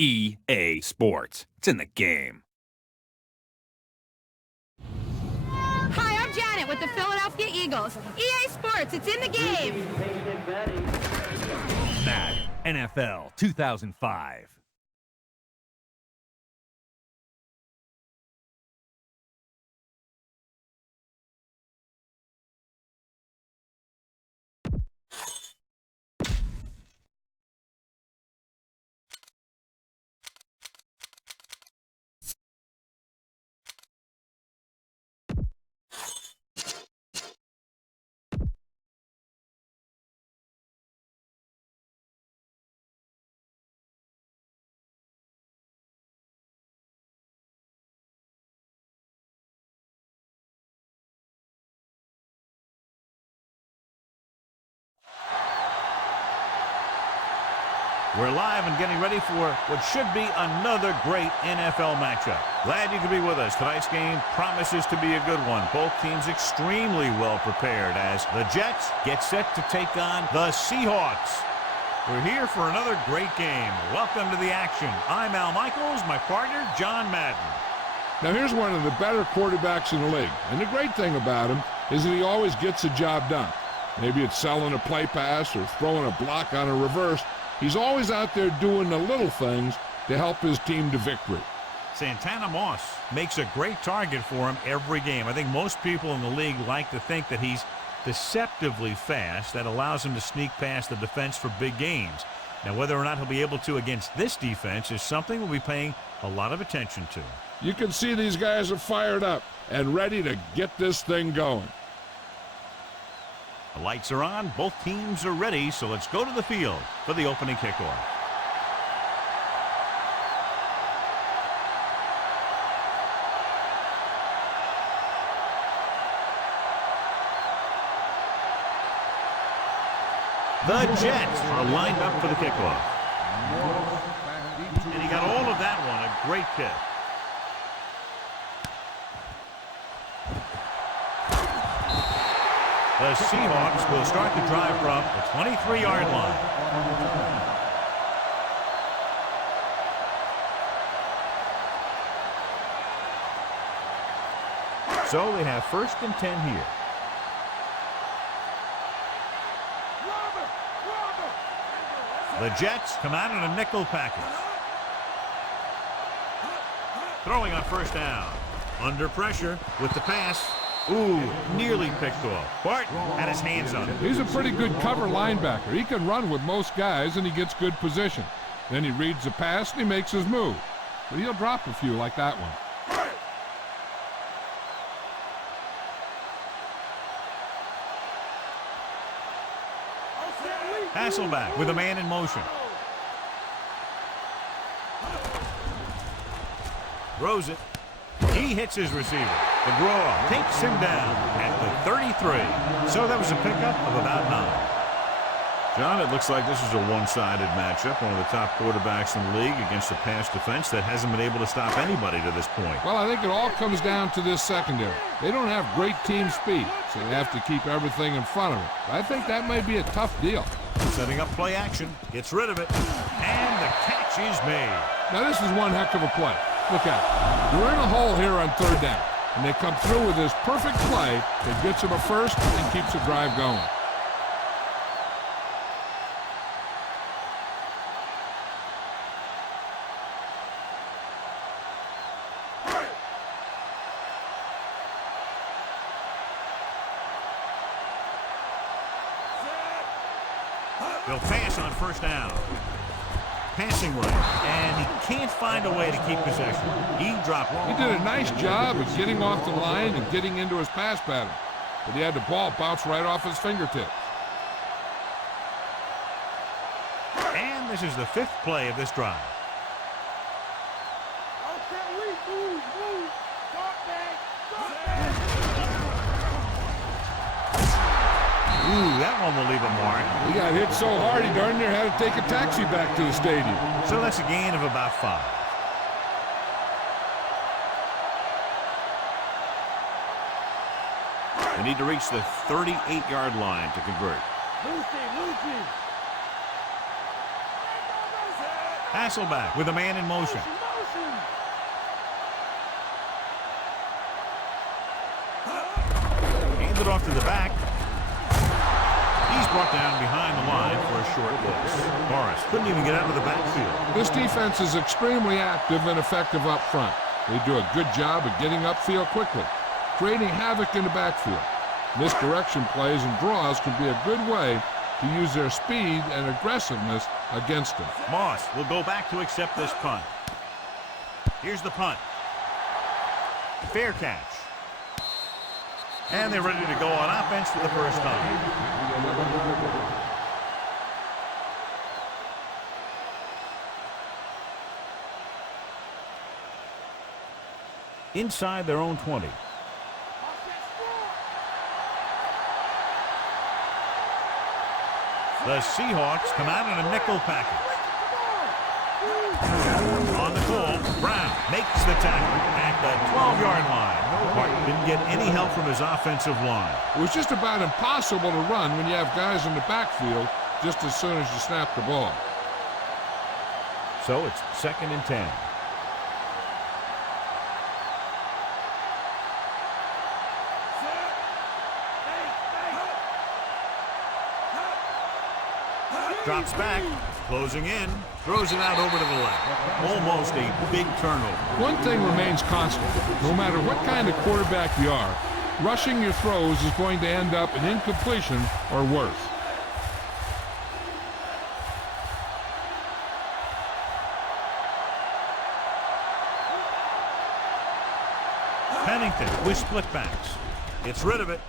EA Sports. It's in the game. Hi, I'm Janet with the Philadelphia Eagles. EA Sports, it's in the game. Madden NFL 2005. We're live and getting ready for what should be another great NFL matchup. Glad you could be with us. Tonight's game promises to be a good one. Both teams extremely well prepared as the Jets get set to take on the Seahawks. We're here for another great game. Welcome to the action. I'm Al Michaels, my partner, John Madden. Now here's one of the better quarterbacks in the league. And the great thing about him is that he always gets the job done. Maybe it's selling a play pass or throwing a block on a reverse. He's always out there doing the little things to help his team to victory. Santana Moss makes a great target for him every game. I think most people in the league like to think that he's deceptively fast. That allows him to sneak past the defense for big games. Now, whether or not he'll be able to against this defense is something we'll be paying a lot of attention to. You can see these guys are fired up and ready to get this thing going. The lights are on. Both teams are ready, so let's go to the field for the opening kickoff. The Jets are lined up for the kickoff. And he got all of that one. A great kick. The Seahawks will start the drive from the 23-yard line. So they have 1st and 10 here. The Jets come out in a nickel package. Throwing on 1st down. Under pressure with the pass. Ooh, nearly picked off. Barton had his hands on it. He's a pretty good cover linebacker. He can run with most guys, and he gets good position. Then he reads the pass, and he makes his move. But he'll drop a few like that one. Hasselback with a man in motion. Throws it. He hits his receiver. McGraw takes him down at the 33. So that was a pickup of about 9. John, it looks like this is a one-sided matchup. One of the top quarterbacks in the league against a pass defense that hasn't been able to stop anybody to this point. Well, I think it all comes down to this secondary. They don't have great team speed, so they have to keep everything in front of it. I think that might be a tough deal. Setting up play action. Gets rid of it. And the catch is made. Now, this is one heck of a play. Look at it. They're in a hole here on 3rd down, and they come through with this perfect play that gets them a first and keeps the drive going. They'll pass on 1st down. Passing lane, and he can't find a way to keep possession. He dropped it. He did a nice job of getting off the line and getting into his pass pattern, but he had the ball bounce right off his fingertips. And this is the 5th play of this drive. Ooh, that one will leave a mark. He got hit so hard he darn near had to take a taxi back to the stadium. So that's a gain of about 5. They need to reach the 38-yard line to convert. Hasselback with a man in motion. Hands it off to the back. He's brought down behind the line for a short loss. Morris couldn't even get out of the backfield. This defense is extremely active and effective up front. They do a good job of getting upfield quickly, creating havoc in the backfield. Misdirection plays and draws can be a good way to use their speed and aggressiveness against them. Moss will go back to accept this punt. Here's the punt. Fair catch. And they're ready to go on offense for the first time. Inside their own 20. The Seahawks come out in a nickel package. On the call, Brown makes the tackle at the 12-yard line. Martin didn't get any help from his offensive line. It was just about impossible to run when you have guys in the backfield just as soon as you snap the ball. So it's 2nd and 10. Drops back, closing in, throws it out over to the left. Almost a big turnover. One thing remains constant. No matter what kind of quarterback you are, rushing your throws is going to end up in incompletion or worse. Pennington with split backs. Gets rid of it.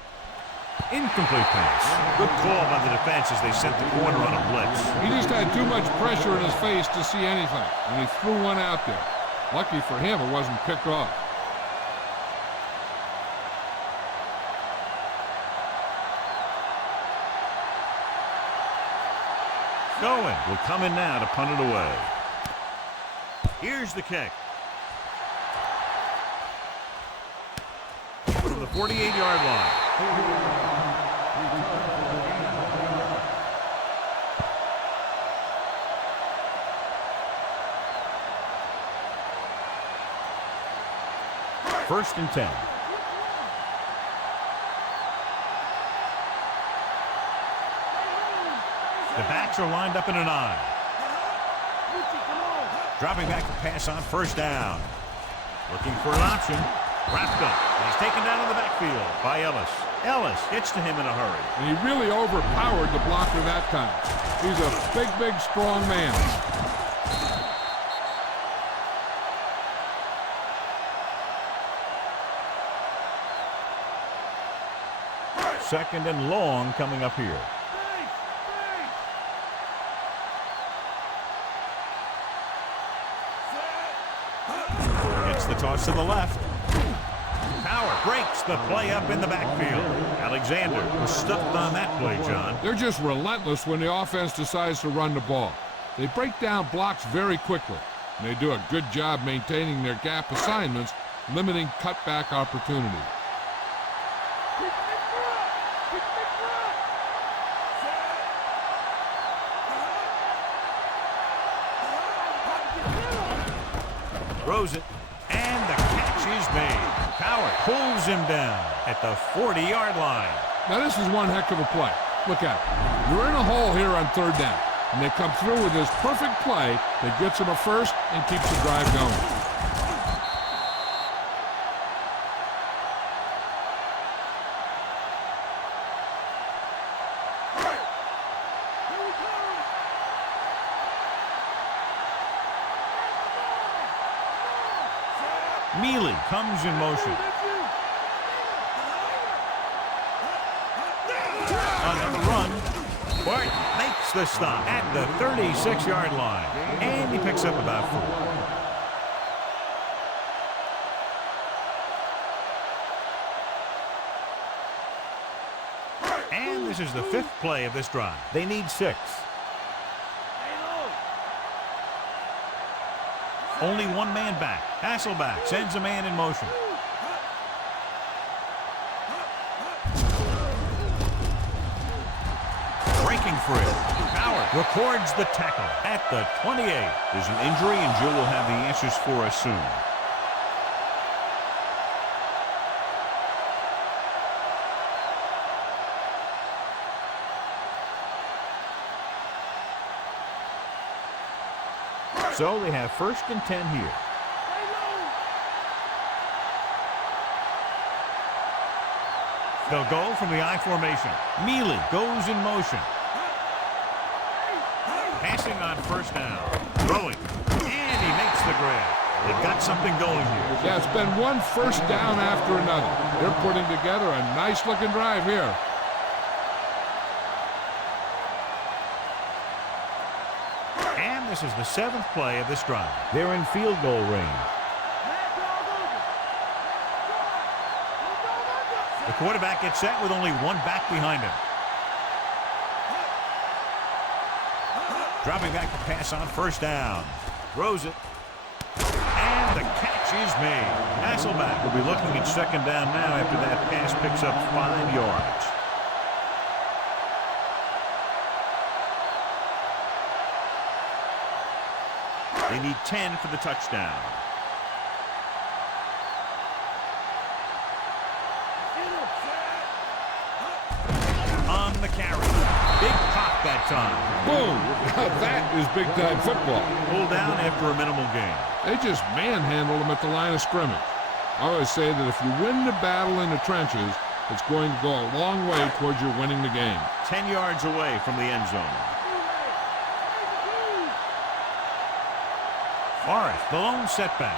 Incomplete pass. Good call by the defense as they sent the corner on a blitz. He just had too much pressure in his face to see anything, and he threw one out there. Lucky for him, it wasn't picked off. Going will come in now to punt it away. Here's the kick. From the 48-yard line. First and 10. The backs are lined up in an eye. Dropping back to pass on first down. Looking for an option. Wrapped up. He's taken down in the backfield by Ellis. Ellis gets to him in a hurry. And he really overpowered the blocker that time. He's a big, strong man. Second and long coming up here. Gets the toss to the left. Power breaks the play up in the backfield. Alexander was stuffed on that play, John. They're just relentless when the offense decides to run the ball. They break down blocks very quickly, and they do a good job maintaining their gap assignments, limiting cutback opportunity. Throws it, and the catch is made. Power pulls him down at the 40-yard line. Now this is one heck of a play. Look at it. You're in a hole here on third down, and they come through with this perfect play that gets them a first and keeps the drive going. Mealy comes in motion. Another run. Barton makes the stop at the 36-yard line. And he picks up about 4. And this is the 5th play of this drive. They need 6. Only one man back. Hasselback sends a man in motion. Breaking free. Power records the tackle at the 28. There's an injury, and Joe will have the answers for us soon. So they have 1st and 10 here. They'll go from the I formation. Mealy goes in motion. Passing on 1st down. Throwing. And he makes the grab. They've got something going here. Yeah, it's been one 1st down after another. They're putting together a nice-looking drive here. And this is the 7th play of this drive. They're in field goal range. The quarterback gets set with only one back behind him. Dropping back to pass on 1st down. Throws it. And the catch is made. Hasselback will be looking at 2nd down now after that pass picks up 5 yards. They need 10 for the touchdown. On the carry. Big pop that time. Boom! That is big-time football. Pulled down after a minimal gain. They just manhandled him at the line of scrimmage. I always say that if you win the battle in the trenches, it's going to go a long way towards your winning the game. 10 yards away from the end zone. Forrest, the lone setback.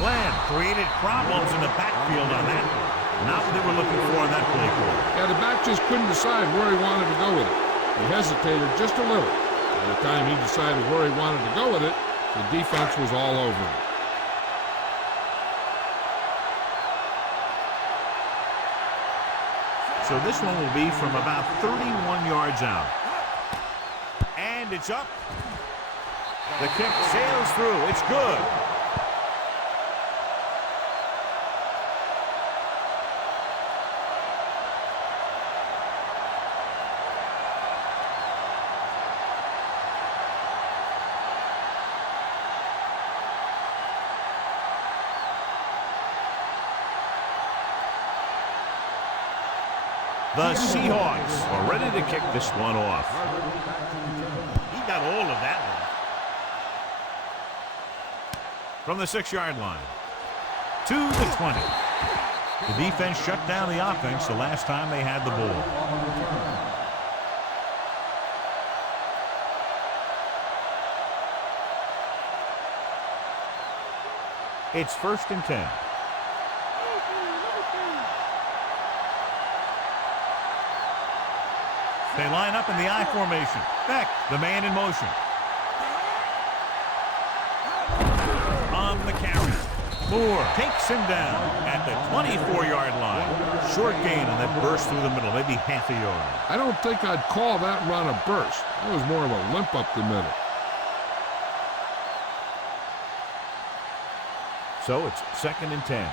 Glenn created problems in the backfield on that one. Not what they were looking for on that play call. Yeah, the back just couldn't decide where he wanted to go with it. He hesitated just a little. By the time he decided where he wanted to go with it, the defense was all over him. So this one will be from about 31 yards out. And it's up. The kick sails through. It's good. The Seahawks are ready to kick this one off. He got all of that one. From the 6-yard line to the 20. The defense shut down the offense the last time they had the ball. It's 1st and 10. They line up in the I formation. Beck, the man in motion. On the carry. Moore takes him down at the 24-yard line. Short gain on that burst through the middle, maybe half a yard. I don't think I'd call that run a burst. That was more of a limp up the middle. So it's 2nd and 10.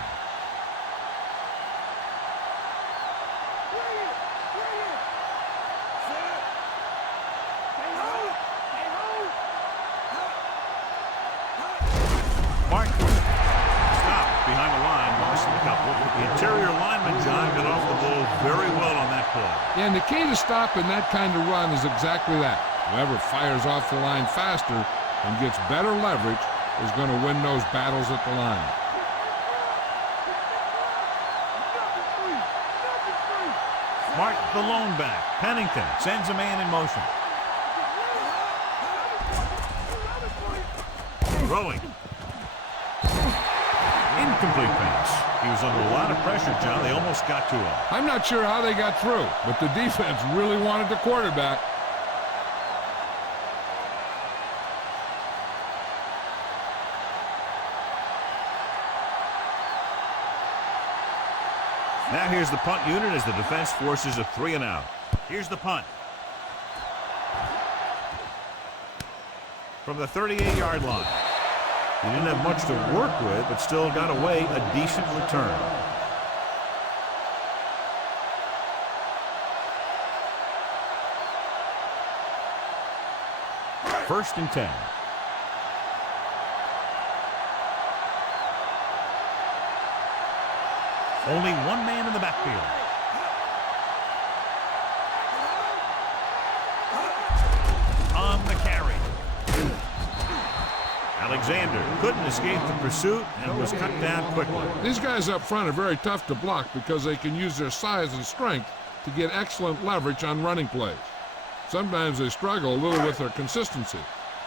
And the key to stopping that kind of run is exactly that. Whoever fires off the line faster and gets better leverage is going to win those battles at the line. Martin, the lone back. Pennington sends a man in motion. Throwing. Incomplete pass. He was under a lot of pressure, John. They almost got to him. I'm not sure how they got through, but the defense really wanted the quarterback. Now here's the punt unit as the defense forces a 3-and-out. Here's the punt. From the 38-yard line. He didn't have much to work with, but still got away a decent return. First and 10. Only one man in the backfield. On the carry. Alexander couldn't escape the pursuit and was cut down quickly. These guys up front are very tough to block because they can use their size and strength to get excellent leverage on running plays. Sometimes they struggle a little with their consistency,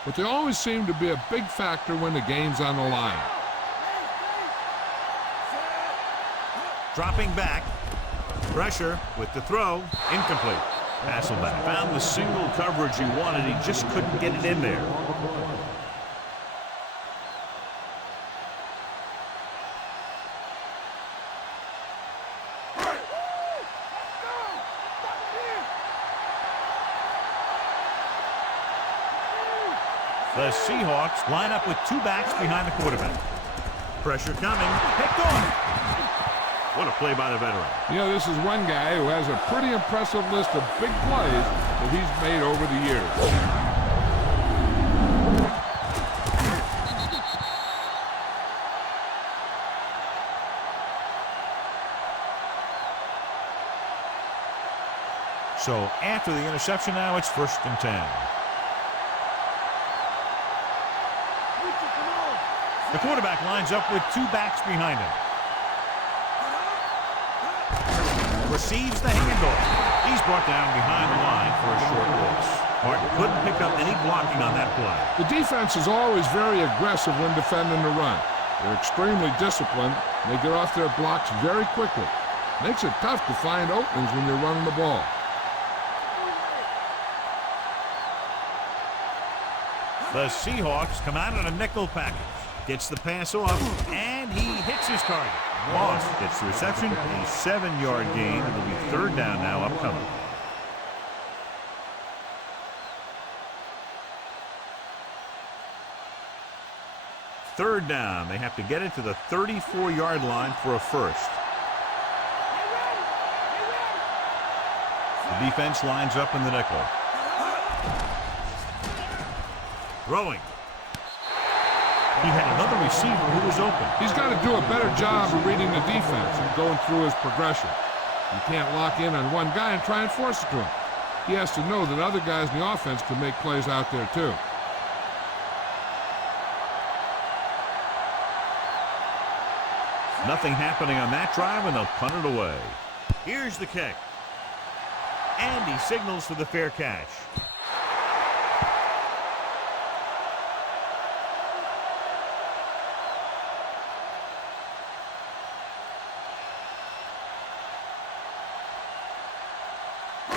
but they always seem to be a big factor when the game's on the line. Dropping back. Pressure with the throw. Incomplete. Hasselbeck found the single coverage he wanted. He just couldn't get it in there. The Seahawks line up with two backs behind the quarterback. Pressure coming. Picked off. What a play by the veteran. You know, this is one guy who has a pretty impressive list of big plays that he's made over the years. So after the interception now, it's first and 10. The quarterback lines up with two backs behind him. Receives the handoff. He's brought down behind the line for a short loss. Martin couldn't pick up any blocking on that play. The defense is always very aggressive when defending the run. They're extremely disciplined, and they get off their blocks very quickly. Makes it tough to find openings when you're running the ball. The Seahawks come out in a nickel package. Gets the pass off, and he hits his target. Moss gets the reception, a 7-yard gain. It'll be third down now upcoming. Third down. They have to get it to the 34-yard line for a first. The defense lines up in the nickel. Throwing. He had another receiver who was open. He's got to do a better job of reading the defense and going through his progression. You can't lock in on one guy and try and force it to him. He has to know that other guys in the offense can make plays out there too. Nothing happening on that drive, and they'll punt it away. Here's the kick. And he signals for the fair catch.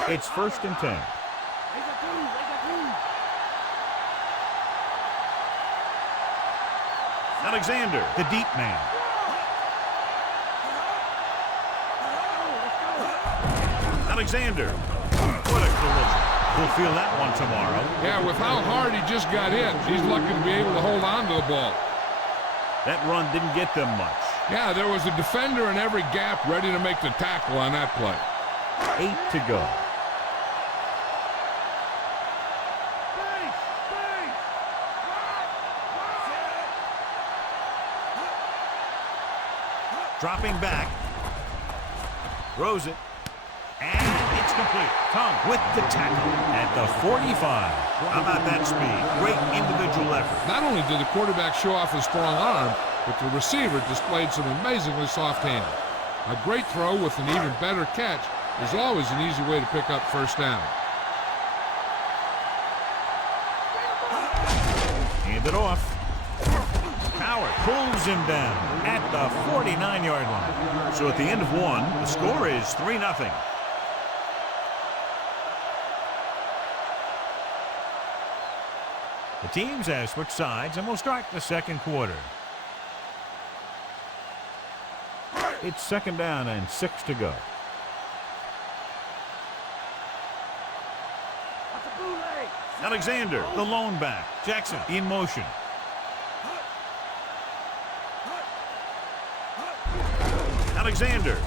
It's first and 10. Alexander, the deep man. Alexander. What a collision. We'll feel that one tomorrow. Yeah, with how hard he just got hit, he's lucky to be able to hold on to the ball. That run didn't get them much. Yeah, there was a defender in every gap ready to make the tackle on that play. 8 to go. Dropping back. Throws it. And it's complete. Tongue with the tackle at the 45. How about that speed? Great individual effort. Not only did the quarterback show off his strong arm, but the receiver displayed some amazingly soft hands. A great throw with an even better catch is always an easy way to pick up first down. Hand it off. Howard pulls him down at the 49-yard line. So at the end of one, the score is 3-0. The teams have switched sides, and we'll start the second quarter. It's second down and 6 to go. Alexander, the lone back. Jackson in motion. Alexander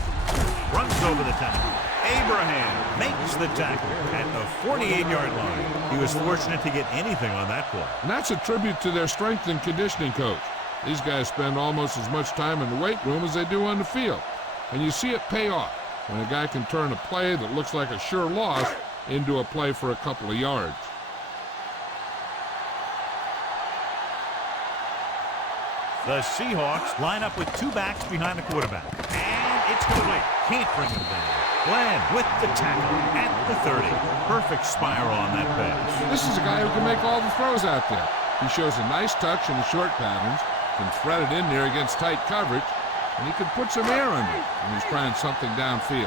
runs over the tackle Abraham makes the tackle at the 48-yard line. He was fortunate to get anything on that play. And that's a tribute to their strength and conditioning coach. These guys spend almost as much time in the weight room as they do on the field. And you see it pay off when a guy can turn a play that looks like a sure loss into a play for a couple of yards. The Seahawks line up with two backs behind the quarterback. And it's complete. Can't bring him down. Glenn with the tackle at the 30. Perfect spiral on that pass. This is a guy who can make all the throws out there. He shows a nice touch in the short patterns, can thread it in there against tight coverage, and he can put some air under it when he's trying something downfield.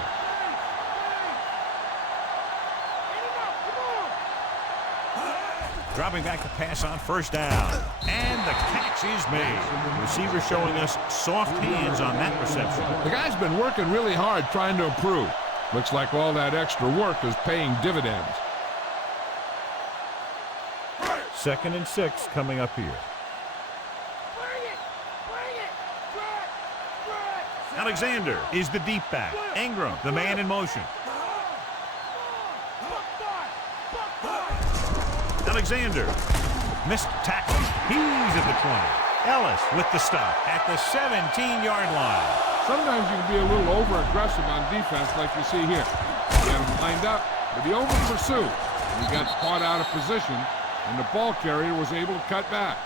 Dropping back to pass on first down. And the catch is made. The receiver showing us soft hands on that reception. The guy's been working really hard trying to improve. Looks like all that extra work is paying dividends. 2nd and 6 coming up here. Alexander is the deep back. Ingram, the man in motion. Alexander, missed tackle. He's at the 20. Ellis with the stop at the 17-yard line. Sometimes you can be a little over-aggressive on defense like you see here. He had him lined up, but he over-pursued. He got caught out of position, and the ball carrier was able to cut back.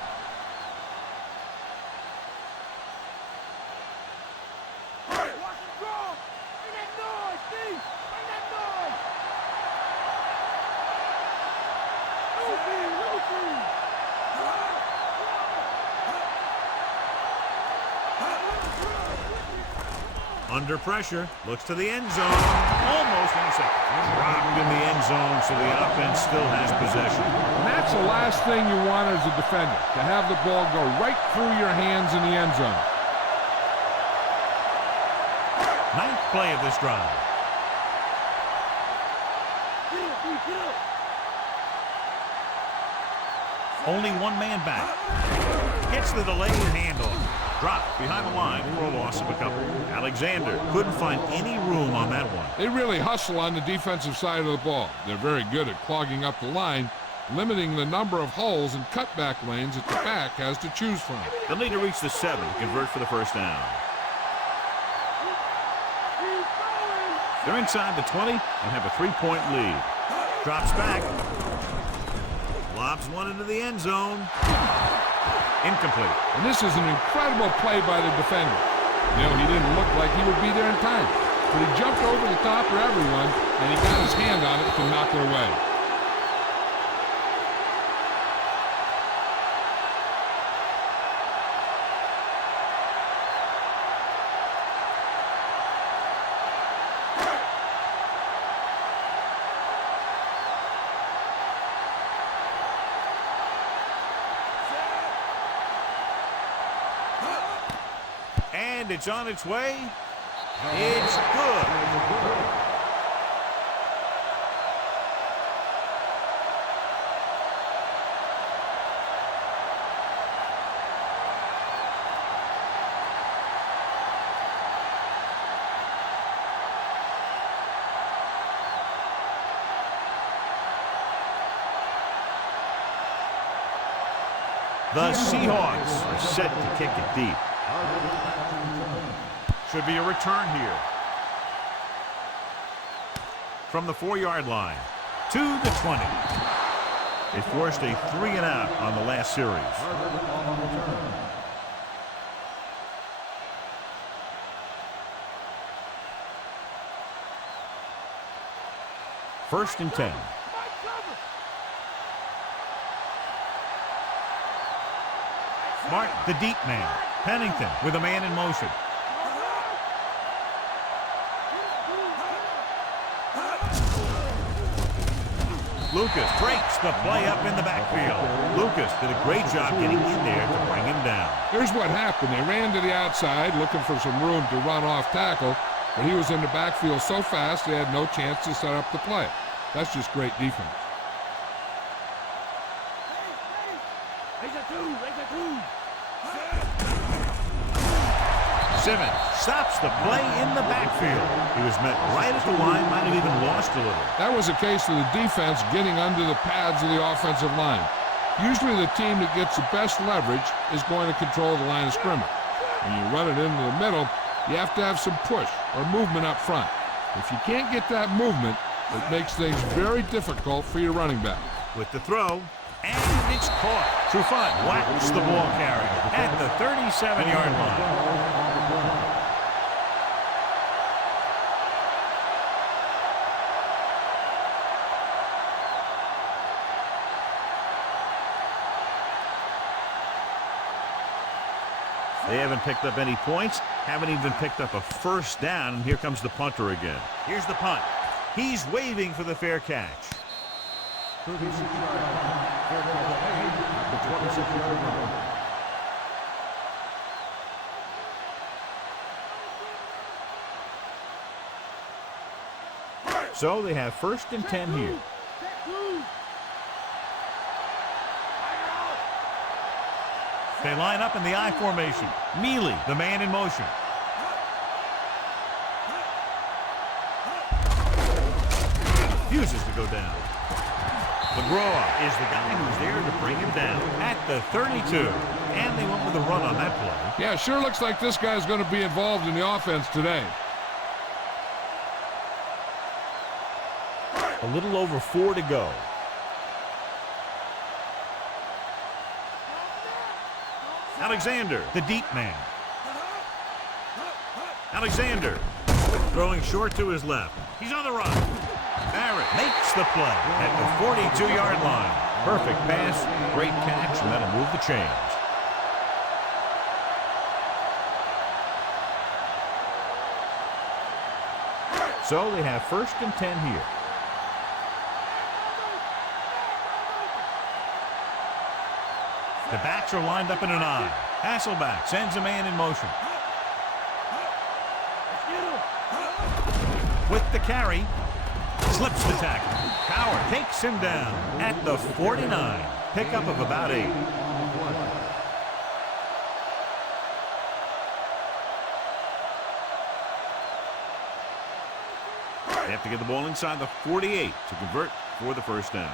Under pressure, looks to the end zone. Almost intercepted. Dropped in the end zone, so the offense still has possession. And that's the last thing you want as a defender, to have the ball go right through your hands in the end zone. 9th play of this drive. Only one man back. Gets the delayed handle. Dropped behind the line for a loss of a couple. Alexander couldn't find any room on that one. They really hustle on the defensive side of the ball. They're very good at clogging up the line, limiting the number of holes and cutback lanes that the back has to choose from. They'll need to reach the 7 to convert for the first down. They're inside the 20 and have a 3-point lead. Drops back. Lobs one into the end zone. Incomplete. And this is an incredible play by the defender. You know, he didn't look like he would be there in time, but he jumped over the top of everyone, and he got his hand on it to knock it away. And it's on its way. It's good. The Seahawks are set to kick it deep. Should be a return here. From the 4-yard line to the 20. They forced a 3-and-out on the last series. First and 10. Smart, the deep man. Pennington with a man in motion. Lucas breaks the play up in the backfield. Lucas did a great job getting in there to bring him down. Here's what happened. They ran to the outside looking for some room to run off tackle, but he was in the backfield so fast they had no chance to set up the play. That's just great defense. Simmons stops the play in the backfield. He was met right at the line, might have even lost a little. That was a case of the defense getting under the pads of the offensive line. Usually the team that gets the best leverage is going to control the line of scrimmage. When you run it into the middle, you have to have some push or movement up front. If you can't get that movement, it makes things very difficult for your running back. With the throw, and it's caught. Trufant whacks the ball carrier at the 37-yard line. They haven't picked up any points, haven't even picked up a first down, and here comes the punter again. Here's the punt. He's waving for the fair catch. 36 yards. Fair catch at the 26-yard line. So they have 1st and 10 here. They line up in the I formation. Mealy, the man in motion. Refuses to go down. McGraw is the guy who's there to bring him down at the 32. And they went with a run on that play. Yeah, sure looks like this guy's going to be involved in the offense today. A little over 4 to go. Alexander, the deep man. Alexander throwing short to his left. He's on the run. Barrett makes the play at the 42-yard line. Perfect pass, great catch, and that'll move the chains. So they have 1st and 10 here. The backs are lined up in an I. Hasselback sends a man in motion. With the carry, slips the tackle. Coward takes him down at the 49. Pickup of about 8. They have to get the ball inside the 48 to convert for the first down.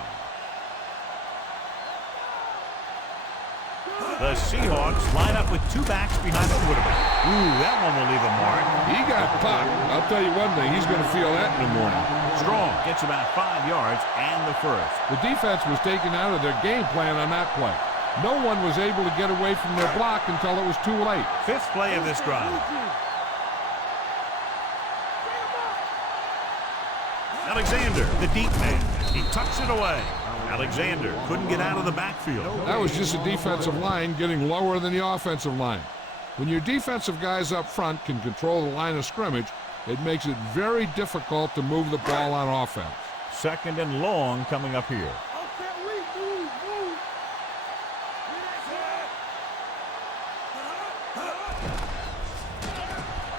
The Seahawks line up with 2 backs behind the quarterback. Ooh, that one will leave a mark. He got popped. I'll tell you one thing, he's going to feel that in the morning. Strong gets about 5 yards and the first. The defense was taken out of their game plan on that play. No one was able to get away from their block until it was too late. 5th play of this drive. Alexander, the deep man. He tucks it away. Alexander couldn't get out of the backfield. That was just a defensive line getting lower than the offensive line. When your defensive guys up front can control the line of scrimmage, it makes it very difficult to move the ball on offense. 2nd and long coming up here.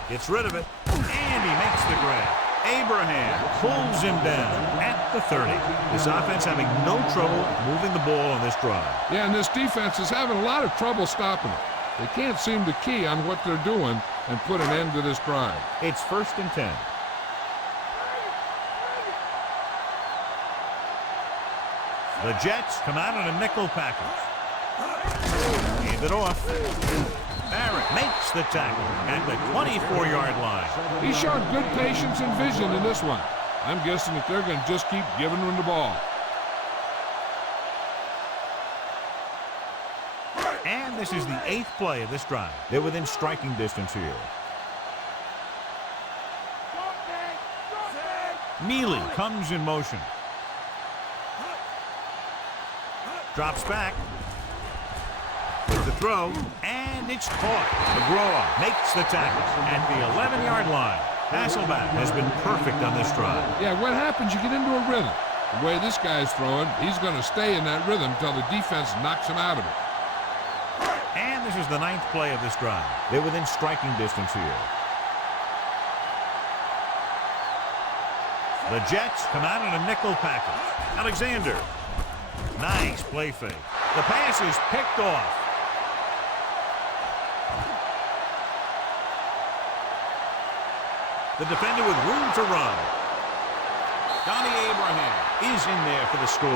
Gets rid of it, and he makes the grab. Abraham pulls him down at the 30. This offense having no trouble moving the ball on this drive. Yeah, and this defense is having a lot of trouble stopping it. They can't seem to key on what they're doing and put an end to this drive. It's 1st and 10. The Jets come out in a nickel package. Hand it off. Barrett makes the tackle at the 24-yard line. He showed good patience and vision in this one. I'm guessing that they're going to just keep giving him the ball. And this is the 8th play of this drive. They're within striking distance here. Mealy comes in motion. Drops back. With the throw, and it's caught. McGraw makes the tackle at the 11-yard line. Hasselback has been perfect on this drive. Yeah, what happens, you get into a rhythm. The way this guy's throwing, he's going to stay in that rhythm until the defense knocks him out of it. And this is the 9th play of this drive. They're within striking distance here. The Jets come out in a nickel package. Alexander. Nice play fake. The pass is picked off. The defender with room to run. Donnie Abraham is in there for the score.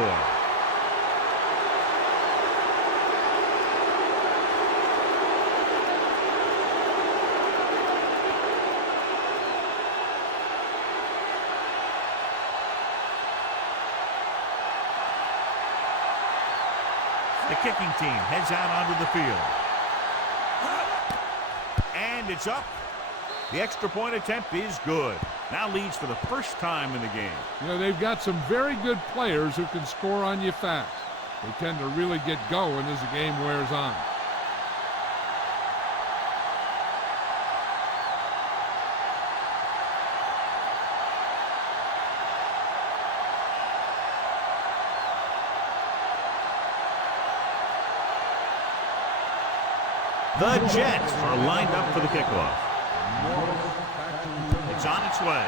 The kicking team heads out onto the field. And it's up. The extra point attempt is good. Now leads for the first time in the game. You know, they've got some very good players who can score on you fast. They tend to really get going as the game wears on. The Jets are lined up for the kickoff. It's on its way.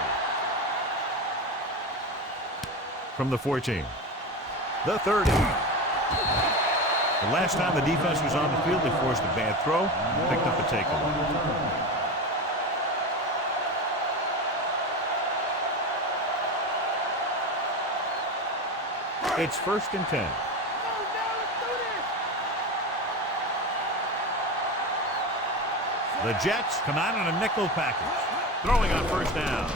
From the 14. The 30. The last time the defense was on the field, they forced a bad throw, picked up a takeaway. It's 1st and 10. The Jets come out in a nickel package. Throwing on 1st down.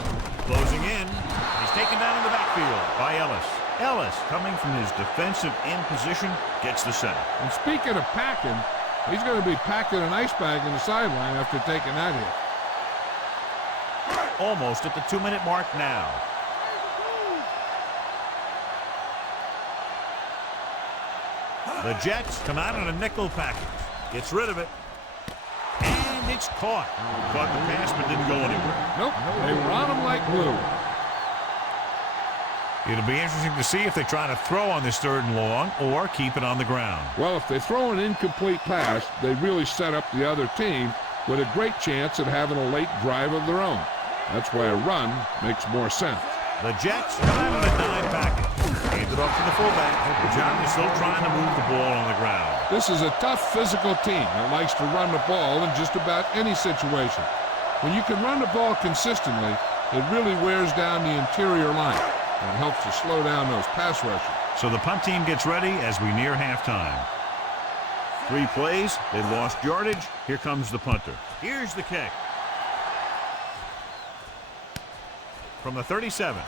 Closing in. He's taken down in the backfield by Ellis. Ellis, coming from his defensive end position, gets the sack. And speaking of packing, he's going to be packing an ice bag in the sideline after taking that hit. Almost at the 2-minute mark now. The Jets come out in a nickel package. Gets rid of it. And it's caught. Caught the pass but didn't go anywhere. Nope, they were on him like glue. It'll be interesting to see if they try to throw on this 3rd and long or keep it on the ground. Well, if they throw an incomplete pass, they really set up the other team with a great chance at having a late drive of their own. That's why a run makes more sense. The Jets come out in a dime package. Hand it off to the fullback. John is still trying to move the ball on the ground. This is a tough physical team that likes to run the ball in just about any situation. When you can run the ball consistently, it really wears down the interior line and helps to slow down those pass rushers. So the punt team gets ready as we near halftime. 3 plays, they lost yardage. Here comes the punter. Here's the kick. From the 37,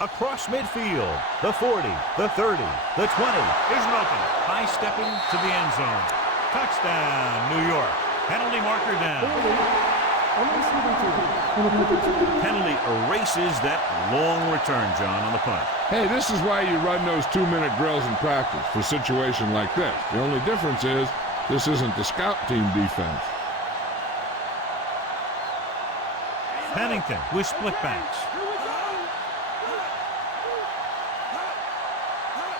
across midfield, the 40, the 30, the 20. Here's an opening. High stepping to the end zone. Touchdown, New York. Penalty marker down. Penalty erases that long return, John, on the punt. Hey, this is why you run those 2-minute drills in practice for a situation like this. The only difference is this isn't the scout team defense. Pennington with split backs.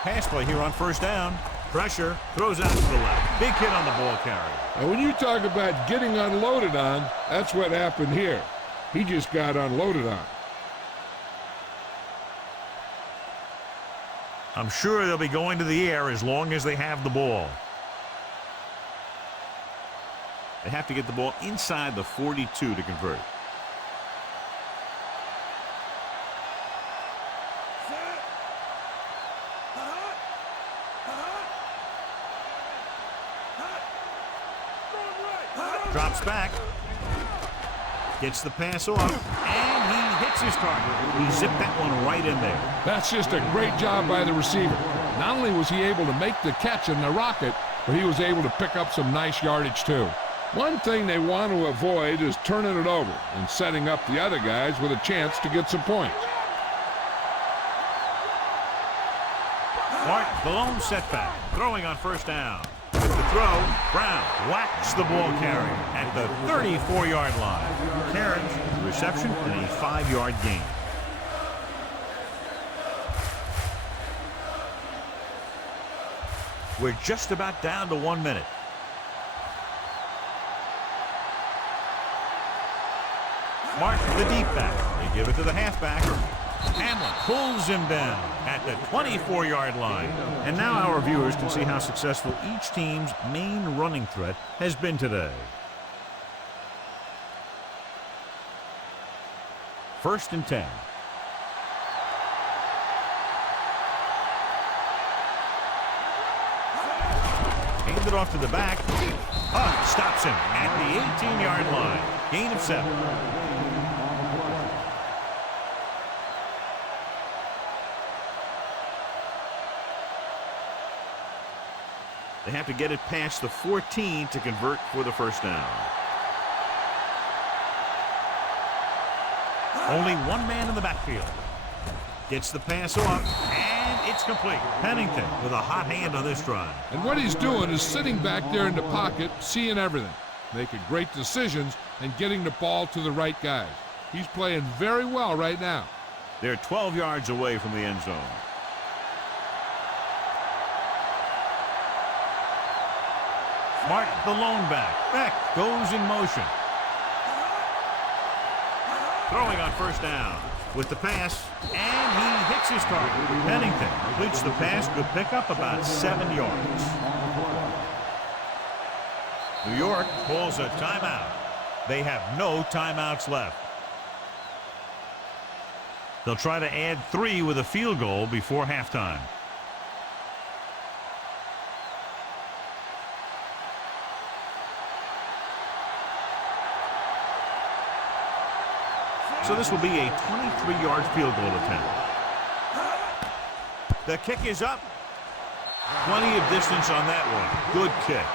Pass play here on 1st down. Pressure, throws out to the left. Big hit on the ball carrier. And when you talk about getting unloaded on, that's what happened here. He just got unloaded on. I'm sure they'll be going to the air as long as they have the ball. They have to get the ball inside the 42 to convert. Drops back. Gets the pass off. And he hits his target. He zipped that one right in there. That's just a great job by the receiver. Not only was he able to make the catch in the rocket, but he was able to pick up some nice yardage too. One thing they want to avoid is turning it over and setting up the other guys with a chance to get some points. Martin, the lone setback. Throwing on 1st down. With the throw, Brown whacks the ball carrier at the 34-yard line. Cairns, reception, and a 5-yard gain. We're just about down to 1 minute. Martin, the deep back. They give it to the halfback. Hamlin pulls him down at the 24-yard line. And now our viewers can see how successful each team's main running threat has been today. 1st and 10. Hand it off to the back. Stops him at the 18-yard line. Gain of 7. They have to get it past the 14 to convert for the 1st down. Only one man in the backfield. Gets the pass off, and it's complete. Pennington with a hot hand on this drive. And what he's doing is sitting back there in the pocket, seeing everything, making great decisions, and getting the ball to the right guys. He's playing very well right now. They're 12 yards away from the end zone. Martin, the lone back. Beck goes in motion. Throwing on 1st down with the pass, and he hits his target. Pennington completes the pass. Good pickup, about 7 yards. New York calls a timeout. They have no timeouts left. They'll try to add 3 with a field goal before halftime. So this will be a 23-yard field goal attempt. The kick is up. Plenty of distance on that one. Good kick.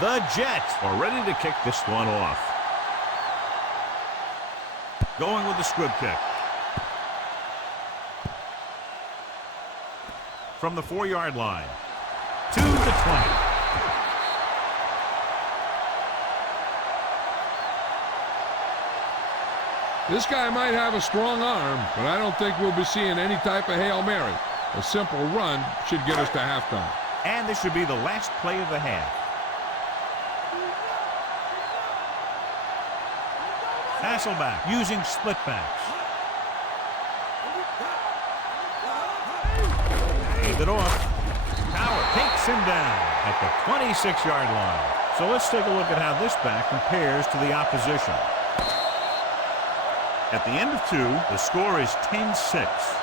The Jets are ready to kick this one off. Going with the squib kick. From the 4-yard line to the 20. This guy might have a strong arm, but I don't think we'll be seeing any type of Hail Mary. A simple run should get us to halftime. And this should be the last play of the half. Hasselback using split backs. Hand it off. Power takes him down at the 26-yard line. So let's take a look at how this back compares to the opposition. At the end of 2, the score is 10-6.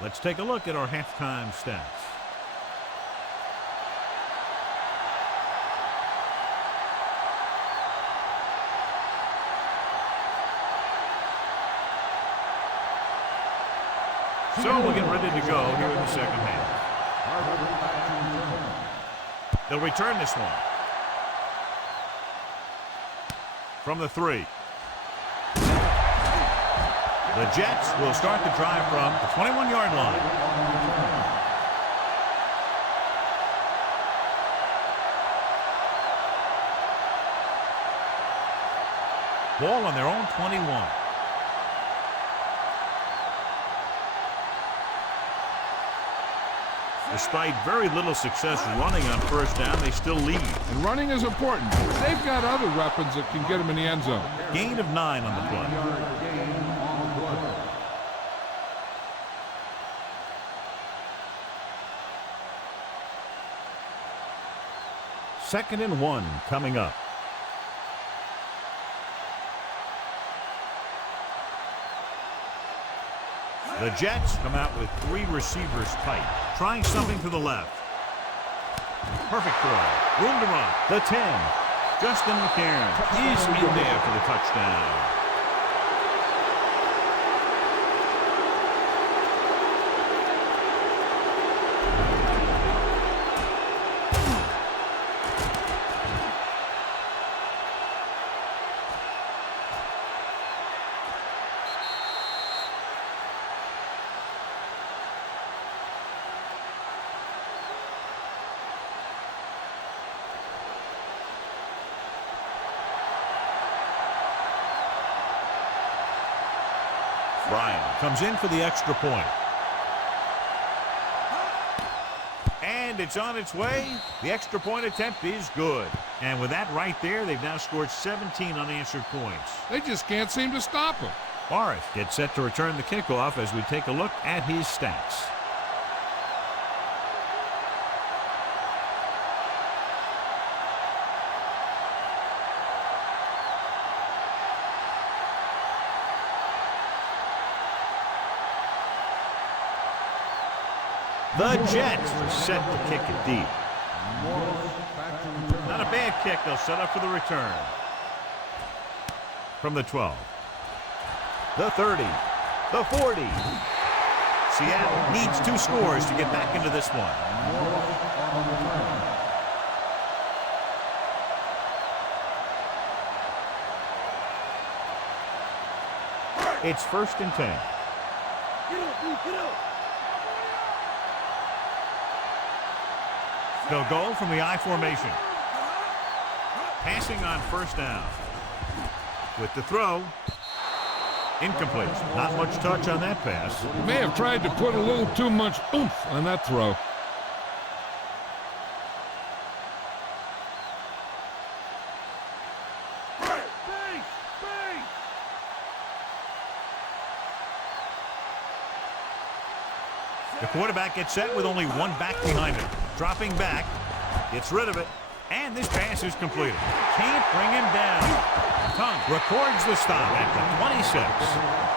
Let's take a look at our halftime stats. So we'll get ready to go here in the 2nd half. They'll return this one. From the 3. The Jets will start the drive from the 21-yard line. Ball on their own 21. Despite very little success running on 1st down, they still lead. And running is important. They've got other weapons that can get them in the end zone. Gain of 9 on the play. 2nd and 1 coming up. The Jets come out with 3 receivers tight, trying something to the left. Perfect throw. Room to run. The 10. Justin McCarron is in there for the touchdown. Bryan comes in for the extra point. And it's on its way. The extra point attempt is good. And with that right there, they've now scored 17 unanswered points. They just can't seem to stop him. Forrest gets set to return the kickoff as we take a look at his stats. The Jets are set to kick it deep. Not a bad kick. They'll set up for the return. From the 12. The 30. The 40. Seattle needs 2 scores to get back into this one. It's 1st and 10. They'll go from the I formation. Passing on 1st down. With the throw. Incomplete. Not much touch on that pass. He may have tried to put a little too much oomph on that throw. The quarterback gets set with only 1 back behind him. Dropping back, gets rid of it, and this pass is completed. Can't bring him down. Tongue records the stop at the 26.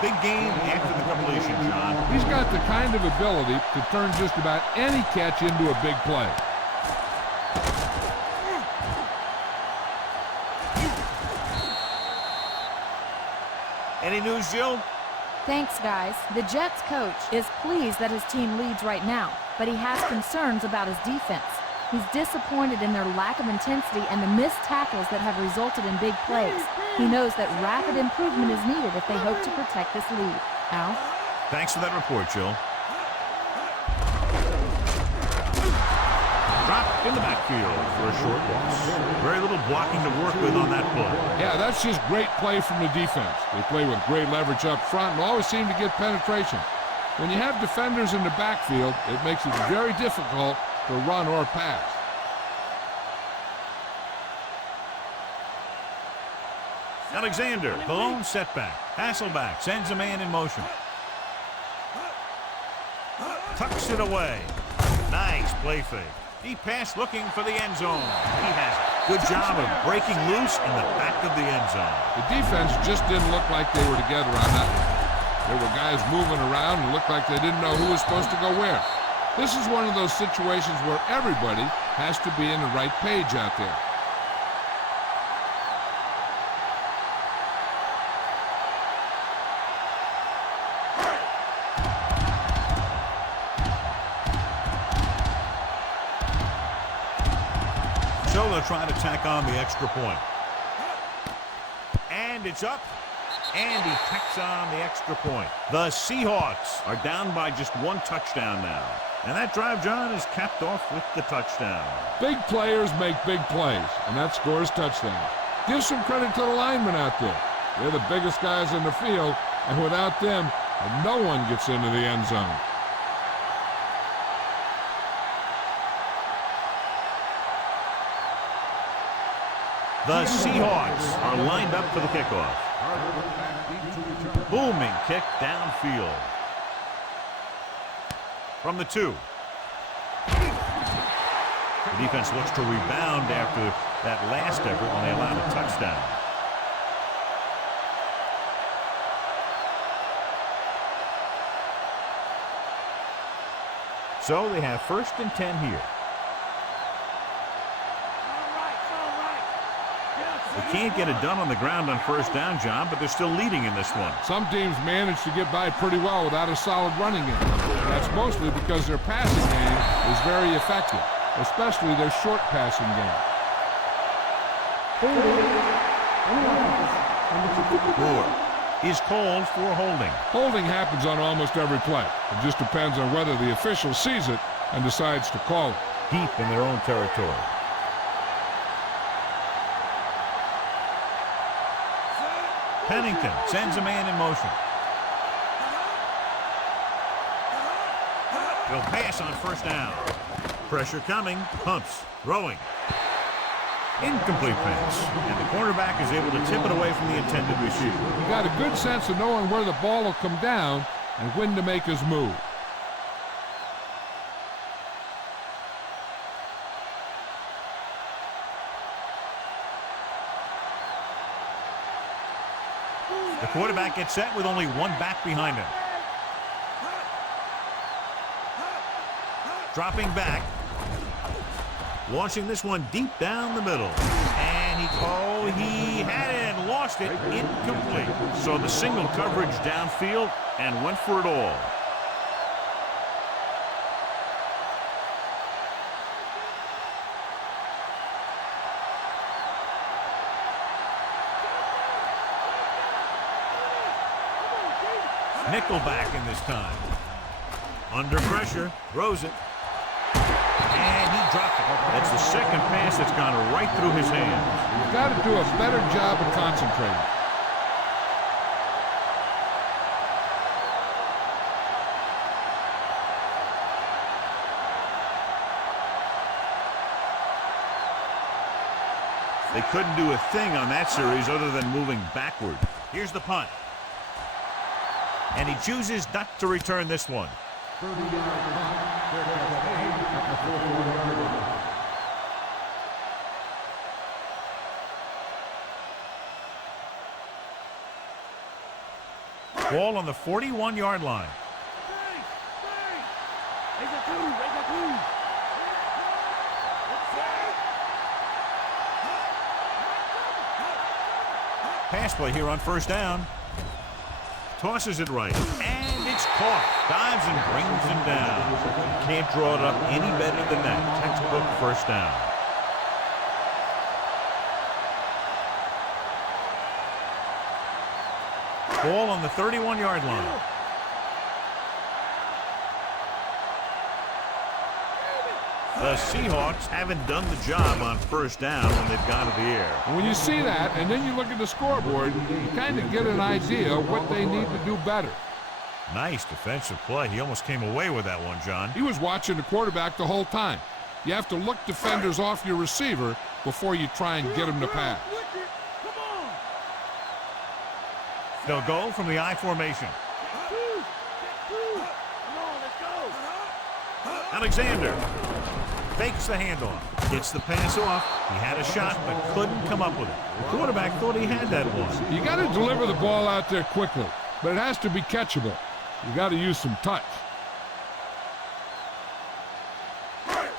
Big game after the completion, John. He's got the kind of ability to turn just about any catch into a big play. Any news, Jill? Thanks, guys. The Jets coach is pleased that his team leads right now, but he has concerns about his defense. He's disappointed in their lack of intensity and the missed tackles that have resulted in big plays. He knows that rapid improvement is needed if they hope to protect this lead. Al? Thanks for that report, Jill. Dropped in the backfield for a short loss. Very little blocking to work with on that play. Yeah, that's just great play from the defense. They play with great leverage up front and always seem to get penetration. When you have defenders in the backfield, it makes it very difficult to run or pass. Alexander, the lone setback. Hasselback sends a man in motion. Tucks it away. Nice play fake. Deep pass looking for the end zone. He has it. Good job of breaking loose in the back of the end zone. The defense just didn't look like they were together on that one. There were guys moving around and looked like they didn't know who was supposed to go where. This is one of those situations where everybody has to be in the right page out there. So they'll try to tack on the extra point. And it's up. And he tacks on the extra point. The Seahawks are down by just 1 touchdown now. And that drive, John, is capped off with the touchdown. Big players make big plays, and that scores touchdowns. Give some credit to the linemen out there. They're the biggest guys in the field, and without them, no one gets into the end zone. The Seahawks are lined up for the kickoff. Booming kick downfield. From the 2. The defense looks to rebound after that last effort when they allowed a touchdown. So they have 1st and 10 here. They can't get it done on the ground on 1st down, John, but they're still leading in this one. Some teams manage to get by pretty well without a solid running game. That's mostly because their passing game is very effective, especially their short passing game. Moore is called for holding. Holding happens on almost every play. It just depends on whether the official sees it and decides to call it. Deep in their own territory. Pennington sends a man in motion. He'll pass on first down. Pressure coming. Pumps. Throwing. Incomplete pass. And the cornerback is able to tip it away from the intended receiver. He got a good sense of knowing where the ball will come down and when to make his move. The quarterback gets set with only one back behind him. Dropping back. Launching this one deep down the middle. And he had it and lost it. Incomplete. So the single coverage downfield and went for it all. Nickelback in this time. Under pressure, throws it. And he dropped it. That's the second pass that's gone right through his hands. You've got to do a better job of concentrating. They couldn't do a thing on that series other than moving backward. Here's the punt. And he chooses not to return this one. Ball on the 41-yard line. Pass play here on first down. Tosses it right, and it's caught. Dives and brings him down. Can't draw it up any better than that. Textbook first down. Ball on the 31-yard line. The Seahawks haven't done the job on first down when they've gone to the air. And when you see that, and then you look at the scoreboard, you kind of get an idea of what they need to do better. Nice defensive play. He almost came away with that one, John. He was watching the quarterback the whole time. You have to look defenders off your receiver before you try and get him to pass. They'll go from the I formation. Alexander fakes the handoff, gets the pass off. He had a shot, but couldn't come up with it. The quarterback thought he had that one. You got to deliver the ball out there quickly, but it has to be catchable. You got to use some touch.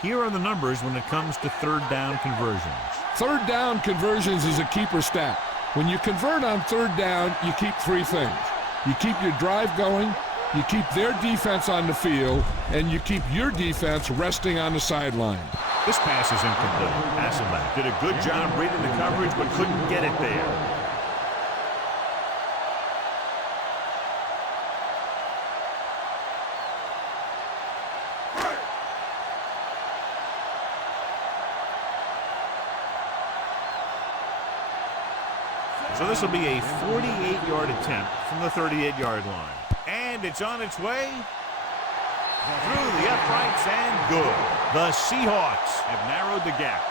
Here are the numbers when it comes to third down conversions. Third down conversions is a keeper stat. When you convert on third down, you keep three things. You keep your drive going, you keep their defense on the field, and you keep your defense resting on the sideline. This pass is incomplete. Hasselbeck did a good job reading the coverage, but couldn't get it there. So this will be a 48-yard attempt from the 38-yard line. And it's on its way through the uprights and good. The Seahawks have narrowed the gap.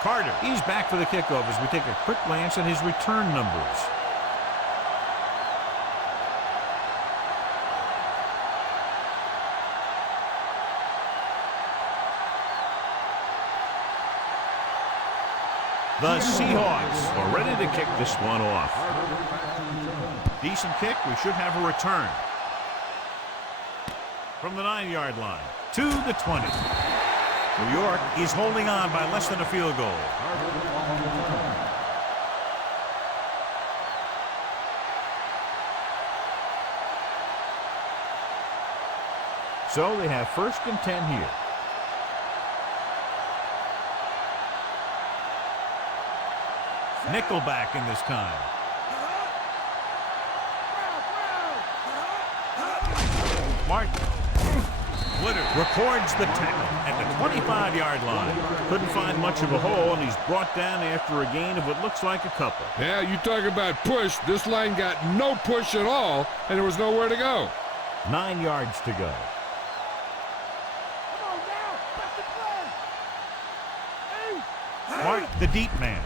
Carter, he's back for the kickoff as we take a quick glance at his return numbers. The Seahawks are ready to kick this one off. Decent kick. We should have a return. From the 9-yard line to the 20. New York is holding on by less than a field goal. So they have 1st and 10 here. Nickelback in this time. Martin. Witter records the tackle at the 25-yard line. Couldn't find much of a hole, and he's brought down after a gain of what looks like a couple. Yeah, you talk about push. This line got no push at all, and there was nowhere to go. 9 yards to go. Mark the deep man.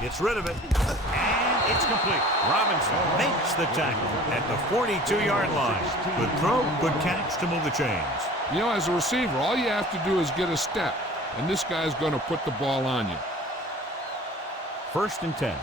Gets rid of it. And it's complete. Robinson makes the tackle at the 42-yard line. Good throw, good catch to move the chains. You know, as a receiver, all you have to do is get a step, and this guy's going to put the ball on you. 1st and 10.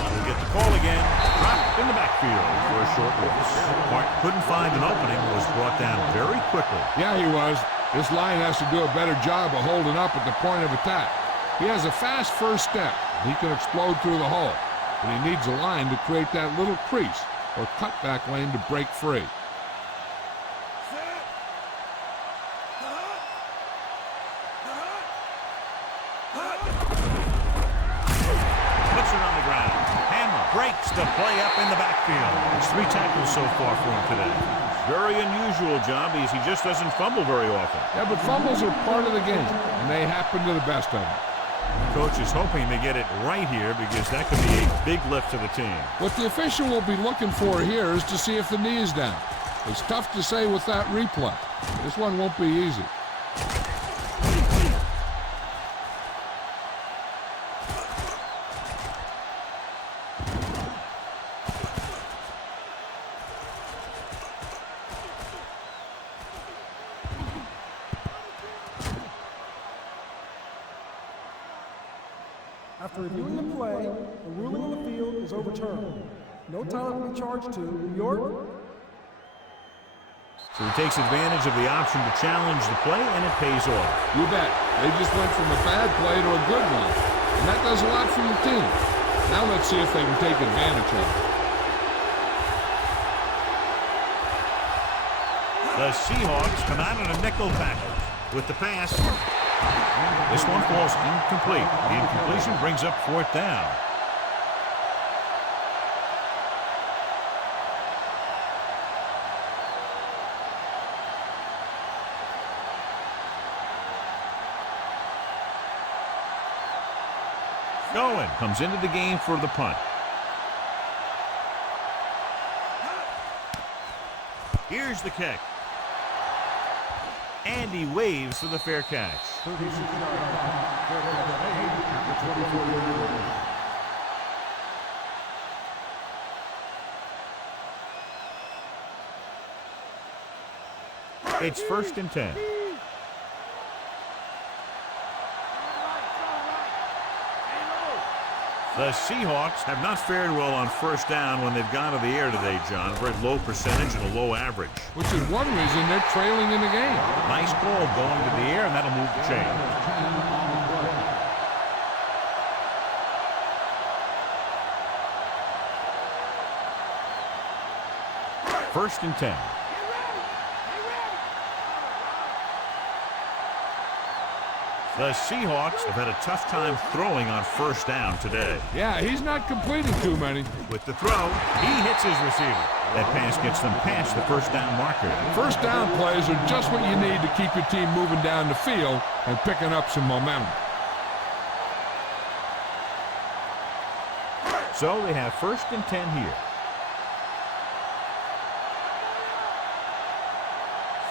We'll get the call again. Dropped in the backfield for a short loss. Mark couldn't find an opening, was brought down very quickly. Yeah, he was. This line has to do a better job of holding up at the point of attack. He has a fast first step. He can explode through the hole, but he needs a line to create that little crease or cutback lane to break free. Puts it on the ground. Hammer breaks the play up in the backfield. It's 3 tackles so far for him today. Very unusual job because he just doesn't fumble very often. Yeah, but fumbles are part of the game, and they happen to the best of them. Coach is hoping to get it right here because that could be a big lift to the team. What the official will be looking for here is to see if the knee is down. It's tough to say with that replay. This one won't be easy. After reviewing the play, the ruling on the field is overturned. No time will be charged to New York. So he takes advantage of the option to challenge the play, and it pays off. You bet. They just went from a bad play to a good one, and that does a lot for your team. Now let's see if they can take advantage of it. The Seahawks come out in a nickel package with the pass. This one falls incomplete. The incompletion brings up 4th down. Going comes into the game for the punt. Here's the kick. And he waves for the fair catch. It's 1st and 10. The Seahawks have not fared well on 1st down when they've gone to the air today, John. Very low percentage and a low average. Which is one reason they're trailing in the game. Nice call going to the air, and that'll move the chain. 1st and 10. The Seahawks have had a tough time throwing on 1st down today. Yeah, he's not completing too many. With the throw, he hits his receiver. That pass gets them past the 1st down marker. 1st down plays are just what you need to keep your team moving down the field and picking up some momentum. So they have 1st and 10 here.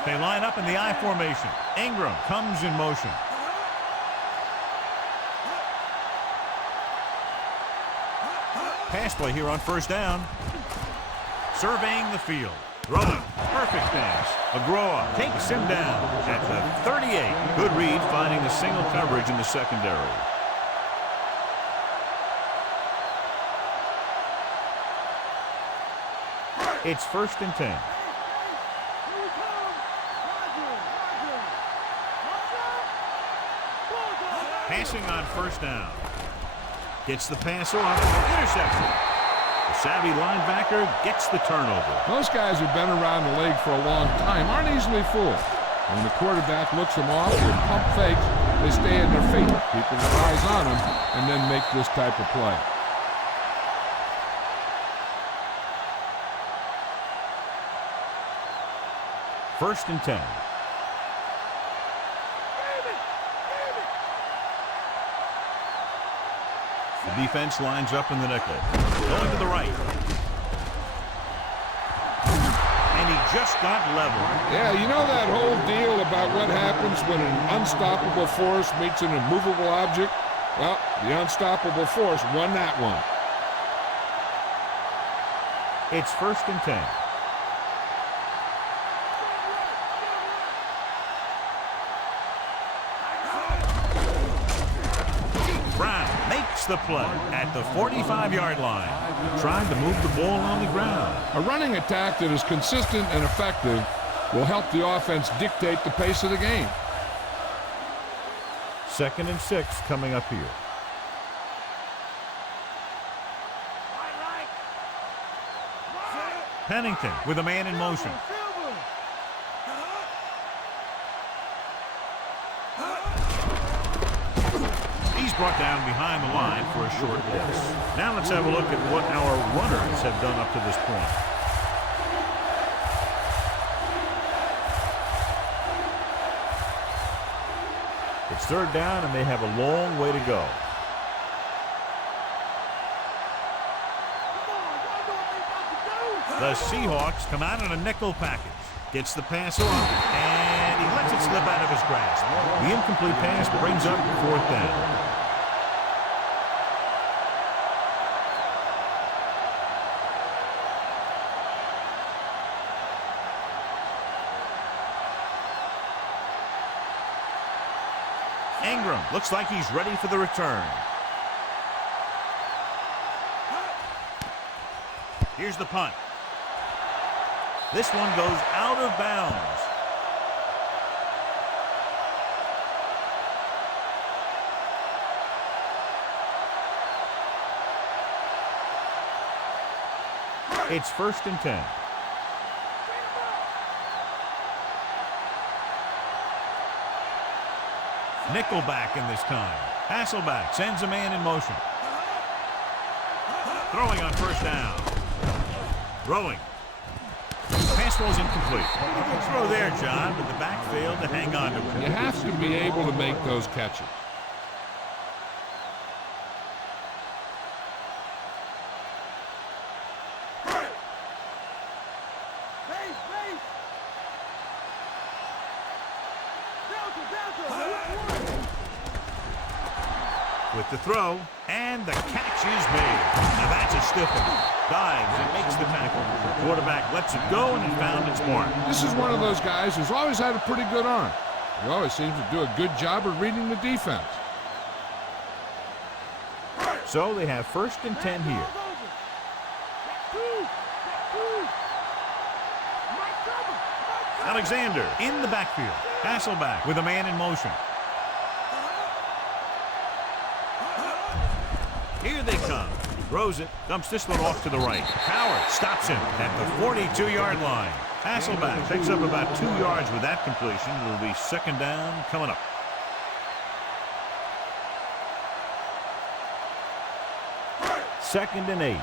They line up in the I formation. Ingram comes in motion. Pass play here on 1st down. Surveying the field. Throwing. Perfect pass. McGraw takes him down at the 38. Good read, finding the single coverage in the secondary. It's 1st and 10. Passing on 1st down. Gets the pass off. Interception. The savvy linebacker gets the turnover. Those guys have been around the league for a long time, aren't easily fooled. When the quarterback looks them off with pump fakes, they stay in their feet, keeping their eyes on them, and then make this type of play. First and 10. The defense lines up in the nickel. Going to the right. And he just got leveled. Yeah, you know that whole deal about what happens when an unstoppable force meets an immovable object? Well, the unstoppable force won that one. It's 1st and 10. Brown makes the play at the 45-yard line. Trying to move the ball on the ground. A running attack that is consistent and effective will help the offense dictate the pace of the game. 2nd and 6 coming up here. Pennington with a man in motion. He's brought down behind the line for a short loss. Now let's have a look at what our runners have done up to this point. It's 3rd down, and they have a long way to go. The Seahawks come out in a nickel package. Gets the pass off, and he lets it slip out of his grasp. The incomplete pass brings up 4th down. Ingram looks like he's ready for the return. Here's the punt. This one goes out of bounds. It's 1st and 10. Nickelback in this time. Hasselback sends a man in motion. Throwing on 1st down. Throwing. Pass was incomplete. Throw there, John, but the back failed to hang on to it. You have to be able to make those catches. With the throw, and the catch is made. Now that's a stiff one. Dives and makes the tackle. The quarterback lets it go, and he found its mark. This is one of those guys who's always had a pretty good arm. He always seems to do a good job of reading the defense. So they have 1st and 10 here. Alexander in the backfield. Hasselback with a man in motion. Here they come. Throws it. Dumps this one off to the right. Howard stops him at the 42-yard line. Hasselback picks up about 2 yards with that completion. It'll be 2nd down coming up. Second and 8.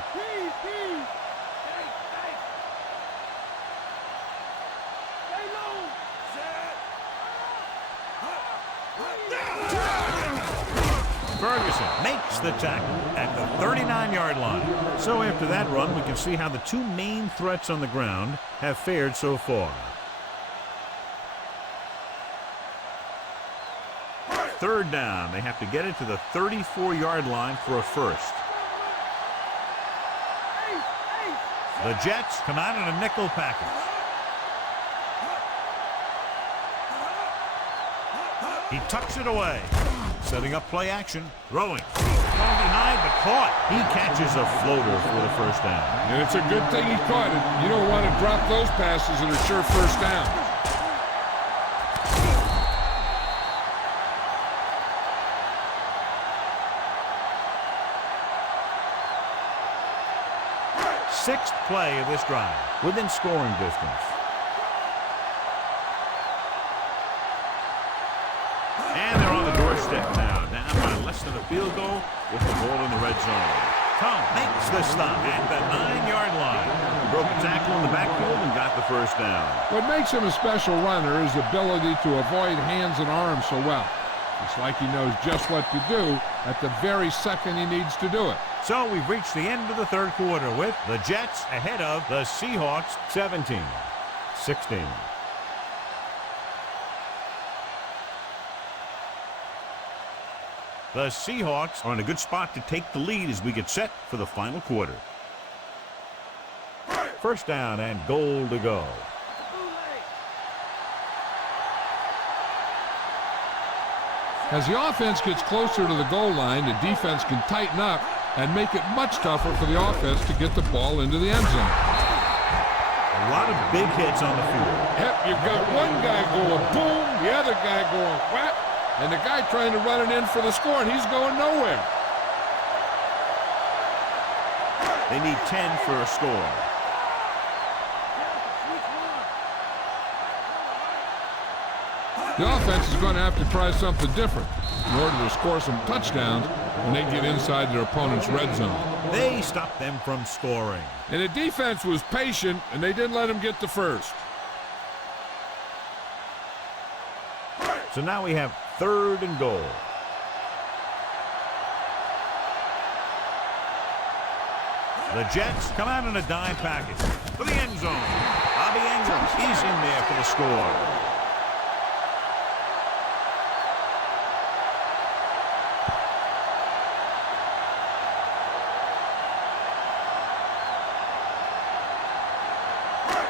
Ferguson makes the tackle at the 39-yard line. So after that run, we can see how the 2 main threats on the ground have fared so far. 3rd down. They have to get it to the 34-yard line for a first. The Jets come out in a nickel package. He tucks it away. Setting up play action. Throwing. Going behind, but caught. He catches a floater for the 1st down. And it's a good thing he caught it. You don't want to drop those passes that are sure 1st down. Sixth play of this drive, within scoring distance. And they're on the doorstep now, down by less than a field goal with the ball in the red zone. Tom makes the stop at the 9-yard line. Broke a tackle in the backfield and got the 1st down. What makes him a special runner is the ability to avoid hands and arms so well. It's like he knows just what to do at the very second he needs to do it. So we've reached the end of the third quarter with the Jets ahead of the Seahawks 17-16. The Seahawks are in a good spot to take the lead as we get set for the final quarter. First down and goal to go. As the offense gets closer to the goal line, the defense can tighten up and make it much tougher for the offense to get the ball into the end zone. A lot of big hits on the field. Yep, you've got one guy going boom, the other guy going whap, and the guy trying to run it in for the score, and he's going nowhere. They need 10 for a score. The offense is going to have to try something different in order to score some touchdowns when they get inside their opponent's red zone. They stopped them from scoring. And the defense was patient, and they didn't let them get the first. So now we have third and goal. The Jets come out in a dime package for the end zone. Bobby Ingram is in there for the score.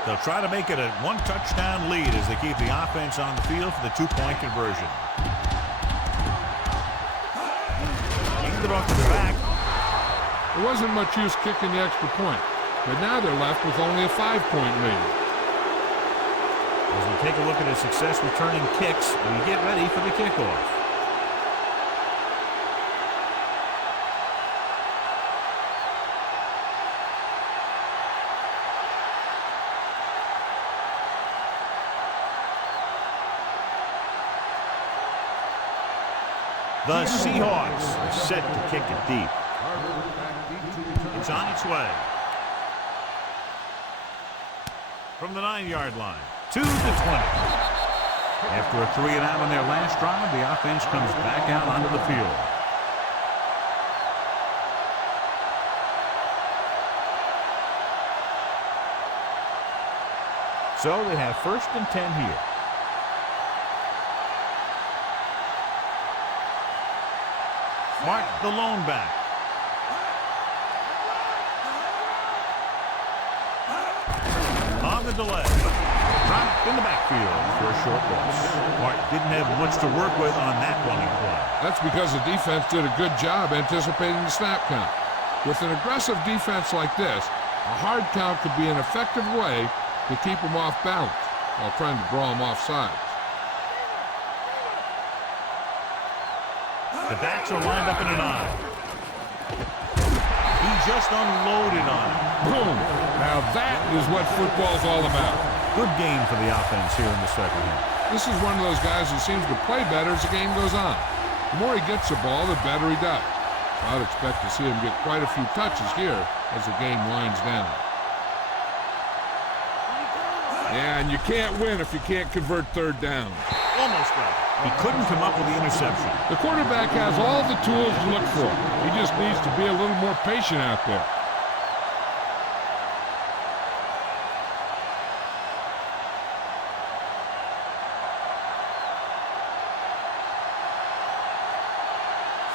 They'll try to make it a one-touchdown lead as they keep the offense on the field for the two-point conversion. Handed off to the back. There wasn't much use kicking the extra point, but now they're left with only a 5-point lead. As we take a look at his success returning kicks, we get ready for the kickoff. The Seahawks are set to kick it deep. It's on its way. From the 9-yard line to the 20. After a 3-and-out on their last drive, the offense comes back out onto the field. So they have first and 10 here. Mark, the lone back. On the delay. Dropped in the backfield for a short loss. Mark didn't have much to work with on that running play. That's because the defense did a good job anticipating the snap count. With an aggressive defense like this, a hard count could be an effective way to keep them off balance while trying to draw them off sides. The backs are lined up in an eye. He just unloaded on it. Boom! Now that is what football's all about. Good game for the offense here in the second half. This is one of those guys who seems to play better as the game goes on. The more he gets the ball, the better he does. I'd expect to see him get quite a few touches here as the game winds down. Yeah, and you can't win if you can't convert third down. Almost got it. He couldn't come up with the interception. The quarterback has all the tools to look for. He just needs to be a little more patient out there.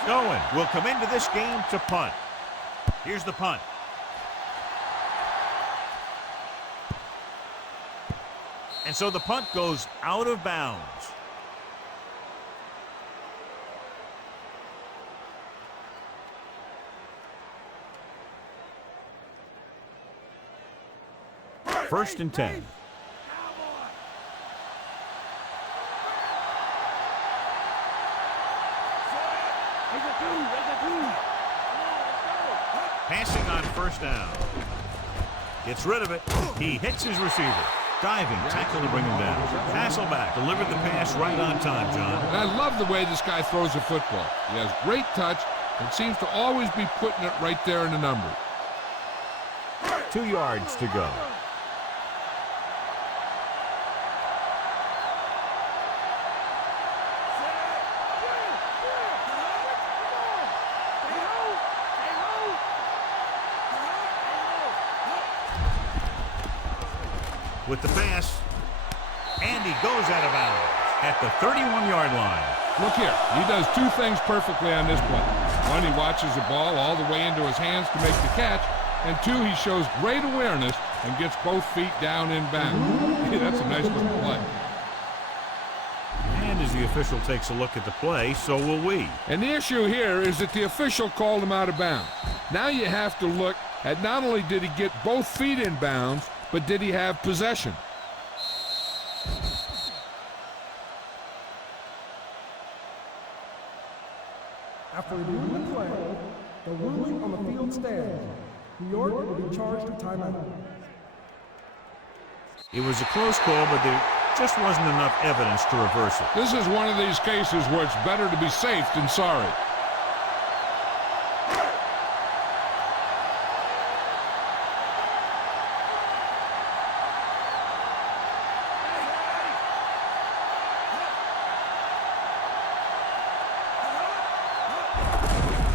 Owen will come into this game to punt. Here's the punt. And so the punt goes out of bounds. First and 10. Passing on first down. Gets rid of it. He hits his receiver. Diving tackle to bring him down. Hasselback delivered the pass right on time, John. And I love the way this guy throws the football. He has great touch and seems to always be putting it right there in the number. 2 yards to go. with the pass. And he goes out of bounds at the 31-yard line. Look here. He does two things perfectly on this play. One, he watches the ball all the way into his hands to make the catch. And two, he shows great awareness and gets both feet down in bounds. Hey, that's a nice little play. And as the official takes a look at the play, so will we. And the issue here is that the official called him out of bounds. Now you have to look at not only did he get both feet in bounds, but did he have possession? After reviewing the play, the ruling on the field stands. New York will be charged with timeout. It was a close call, but there just wasn't enough evidence to reverse it. This is one of these cases where it's better to be safe than sorry.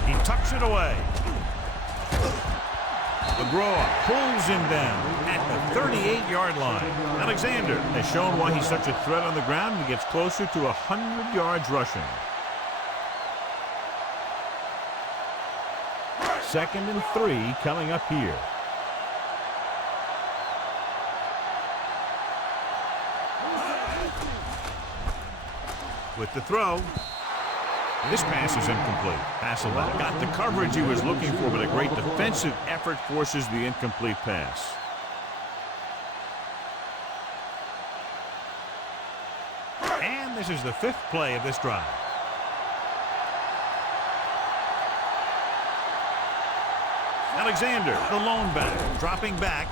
He tucks it away. McGraw pulls him down at the 38-yard line. Alexander has shown why he's such a threat on the ground and gets closer to 100 yards rushing. 2nd and 3 coming up here. With the throw. This pass is incomplete. Hasselbeck got the coverage he was looking for, but a great defensive effort forces the incomplete pass. And this is the 5th play of this drive. Alexander, the lone back, dropping back,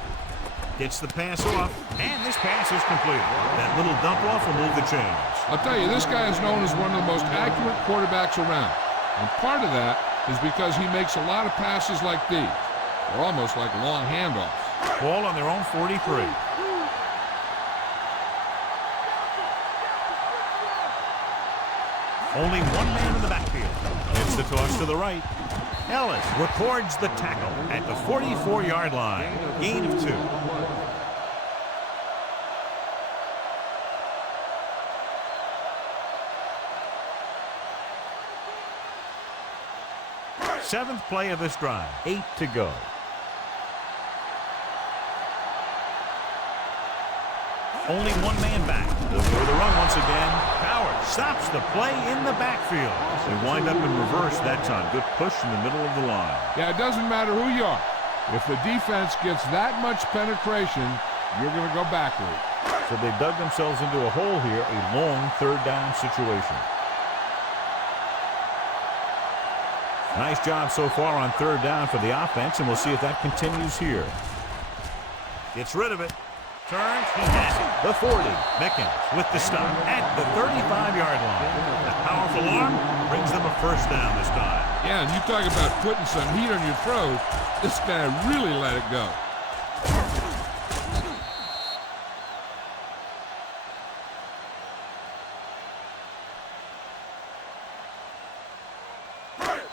gets the pass off, and this pass is completed. That little dump off will move the chains. I'll tell you, this guy is known as one of the most accurate quarterbacks around. And part of that is because he makes a lot of passes like these. They're almost like long handoffs. Ball on their own 43. Only one man in the backfield. Gets the toss to the right. Ellis records the tackle at the 44-yard line. Gain of 2. Seventh play of this drive. 8 to go. Only one man back. They'll go the run once again. Howard stops the play in the backfield. They wind up in reverse that time. Good push in the middle of the line. Yeah, it doesn't matter who you are. If the defense gets that much penetration, you're going to go backward. So they dug themselves into a hole here, a long 3rd down situation. Nice job so far on 3rd down for the offense, and we'll see if that continues here. Gets rid of it. Turns. He has it. The 40. Mickens with the stop at the 35-yard line. A powerful arm brings them a 1st down this time. Yeah, and you talk about putting some heat on your throws. This guy really let it go.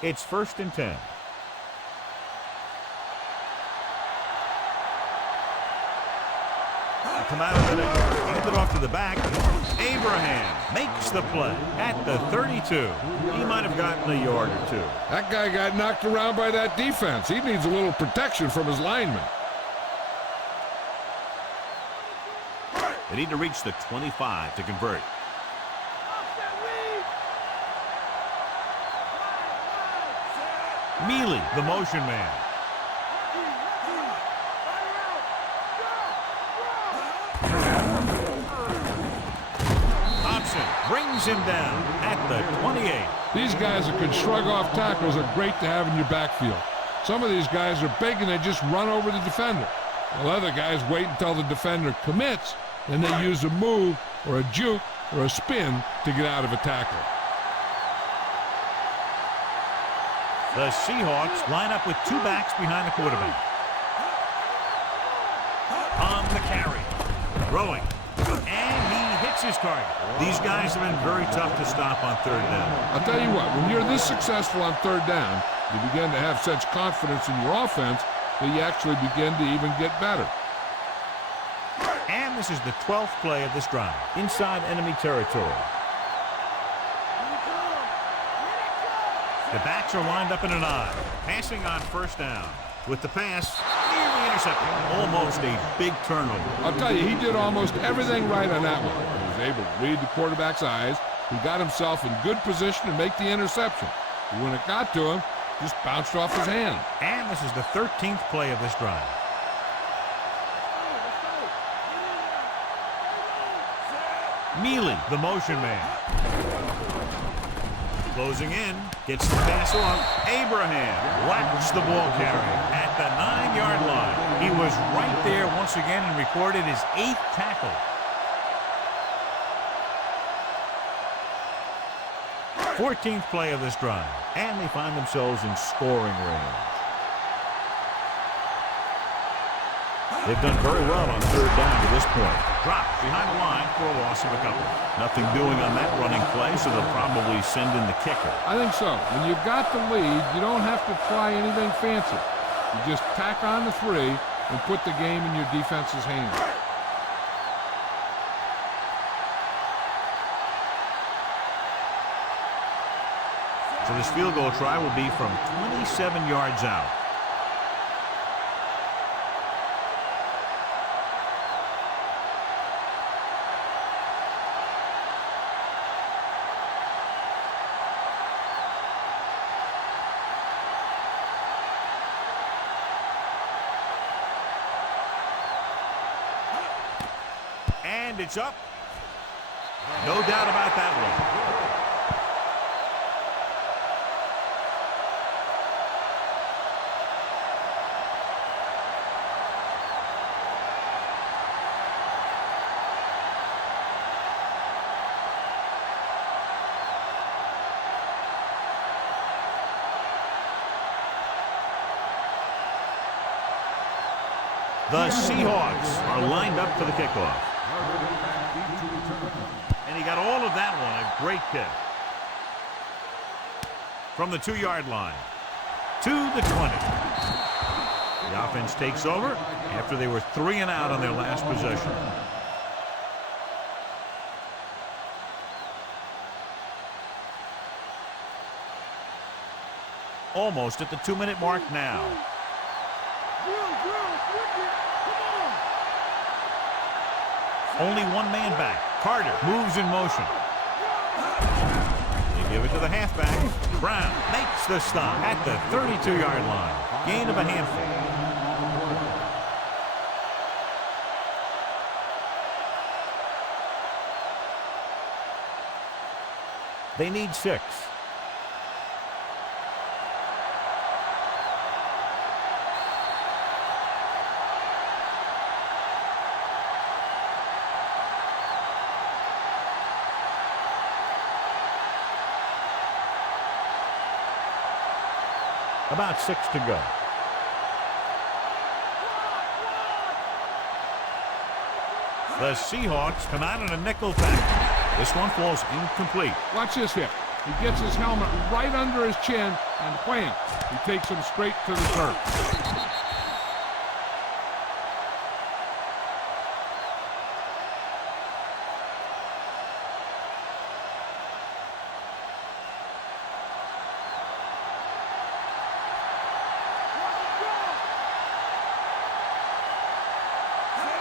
It's 1st and 10. Come out of the hand it off to the back. Abraham makes the play at the 32. He might have gotten a yard or 2. That guy got knocked around by that defense. He needs a little protection from his linemen. They need to reach the 25 to convert. Mealy, the motion man. Thompson brings him down at the 28. These guys that can shrug off tackles are great to have in your backfield. Some of these guys are big and they just run over the defender. While other guys wait until the defender commits, and they use a move or a juke or a spin to get out of a tackle. The Seahawks line up with 2 backs behind the quarterback. On the carry. Throwing. And he hits his target. These guys have been very tough to stop on 3rd down. I'll tell you what, when you're this successful on 3rd down, you begin to have such confidence in your offense that you actually begin to even get better. And And this is the 12th play of this drive. Inside enemy territory. The backs are lined up in an I. Passing on first down. With the pass, nearly intercepted. Almost a big turnover. I'll tell you, he did almost everything right on that one. He was able to read the quarterback's eyes. He got himself in good position to make the interception. But when it got to him, just bounced off his hand. And this is the 13th play of this drive. Mealy, the motion man. Closing in, gets the pass off. Abraham whacks the ball carrier at the 9-yard line. He was right there once again and recorded his 8th tackle. 14th play of this drive, and they find themselves in scoring range. They've done very well on third down to this point. Dropped behind the line for a loss of a couple. Nothing doing on that running play, so they'll probably send in the kicker. I think so. When you've got the lead, you don't have to try anything fancy. You just tack on the 3 and put the game in your defense's hands. So this field goal try will be from 27 yards out. And it's up. No doubt about that one. The Seahawks are lined up for the kickoff. And he got all of that one. A great kick. From the 2-yard line to the 20. The offense takes over after they were 3 and out on their last possession. Almost at the 2-minute mark now. Only one man back. Carter moves in motion. They give it to the halfback. Brown makes the stop at the 32-yard line. Gain of a handful. They need 6. About 6 to go. The Seahawks come out in a nickel package. This one falls incomplete. Watch this hit. He gets his helmet right under his chin, and wham, he takes him straight to the turf.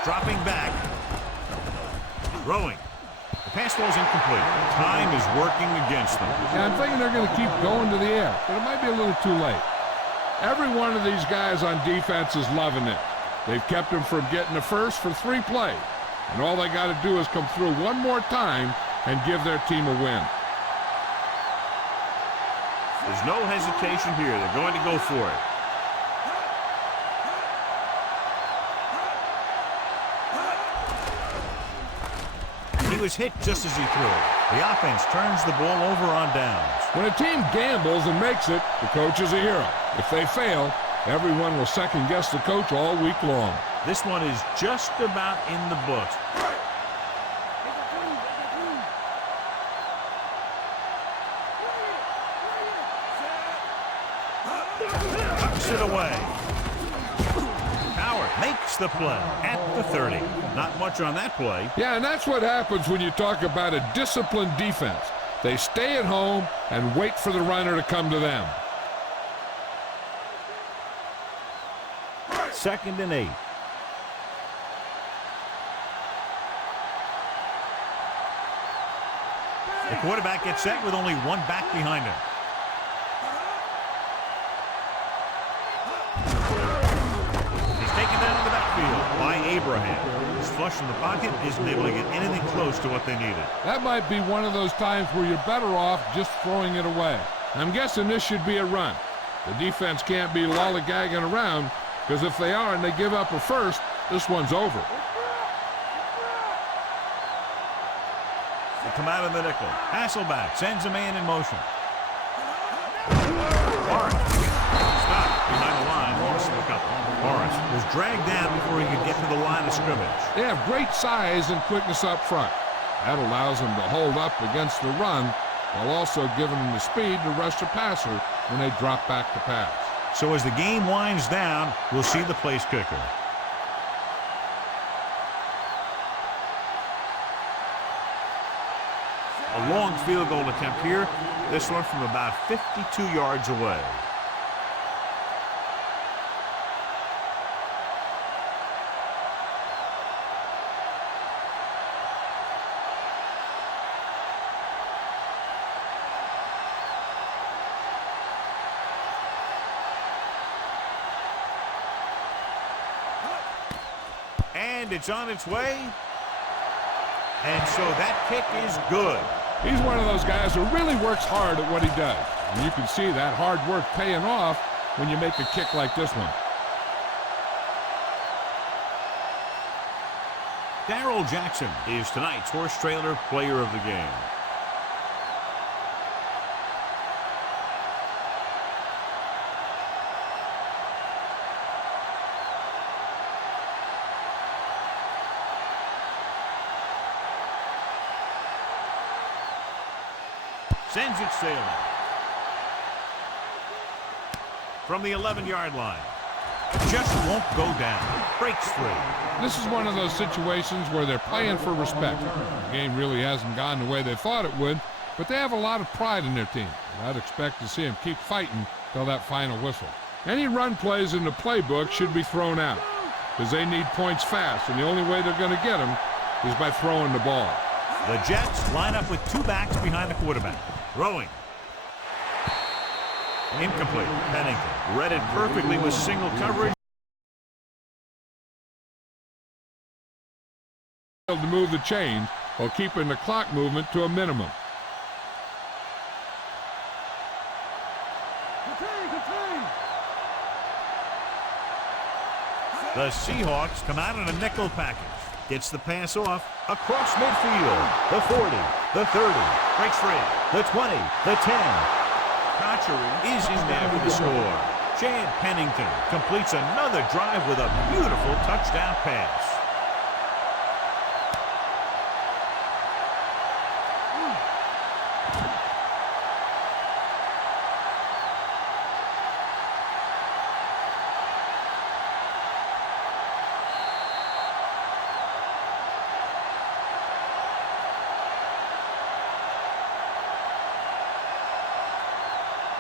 Dropping back. Throwing. The pass falls incomplete. Time is working against them. Yeah, I'm thinking they're going to keep going to the air, but it might be a little too late. Every one of these guys on defense is loving it. They've kept them from getting the first for 3 plays. And all they got to do is come through one more time and give their team a win. There's no hesitation here. They're going to go for it. He was hit just as he threw. The offense turns the ball over on downs. When a team gambles and makes it, the coach is a hero. If they fail, everyone will second-guess the coach all week long. This one is just about in the books. Tucks it away. Howard makes the play at the 30. Not much on that play. Yeah, and that's what happens when you talk about a disciplined defense. They stay at home and wait for the runner to come to them. 2nd and 8. The quarterback gets set with only one back behind him. He's taken down in the backfield by Abraham. He's flush in the pocket, isn't able to get anything close to what they needed. That might be one of those times where you're better off just throwing it away. I'm guessing this should be a run. The defense can't be lollygagging around, because if they are and they give up a first, this one's over. They come out of the nickel. Hasselback sends a man in motion. Forrest stopped behind the line, lost a couple. Forrest was dragged down before he could get to the line of scrimmage. They have great size and quickness up front. That allows them to hold up against the run while also giving them the speed to rush the passer when they drop back to pass. So as the game winds down, we'll see the place kicker. A long field goal attempt here. This one from about 52 yards away. And it's on its way. And so that kick is good. He's one of those guys who really works hard at what he does. And you can see that hard work paying off when you make a kick like this one. Darrell Jackson is tonight's horse trailer player of the game. Sends it sailing. From the 11-yard line. Just won't go down. Breaks free. This is one of those situations where they're playing for respect. The game really hasn't gone the way they thought it would, but they have a lot of pride in their team. And I'd expect to see them keep fighting till that final whistle. Any run plays in the playbook should be thrown out because they need points fast, and the only way they're going to get them is by throwing the ball. The Jets line up with two backs behind the quarterback. Throwing. Incomplete. Pennington read it perfectly with single coverage. To move the chains while keeping the clock movement to a minimum. The Seahawks come out in a nickel package. Gets the pass off across midfield. The 40, the 30, breaks free. The 20, the 10. Conchery is in there with the score. Chad Pennington completes another drive with a beautiful touchdown pass.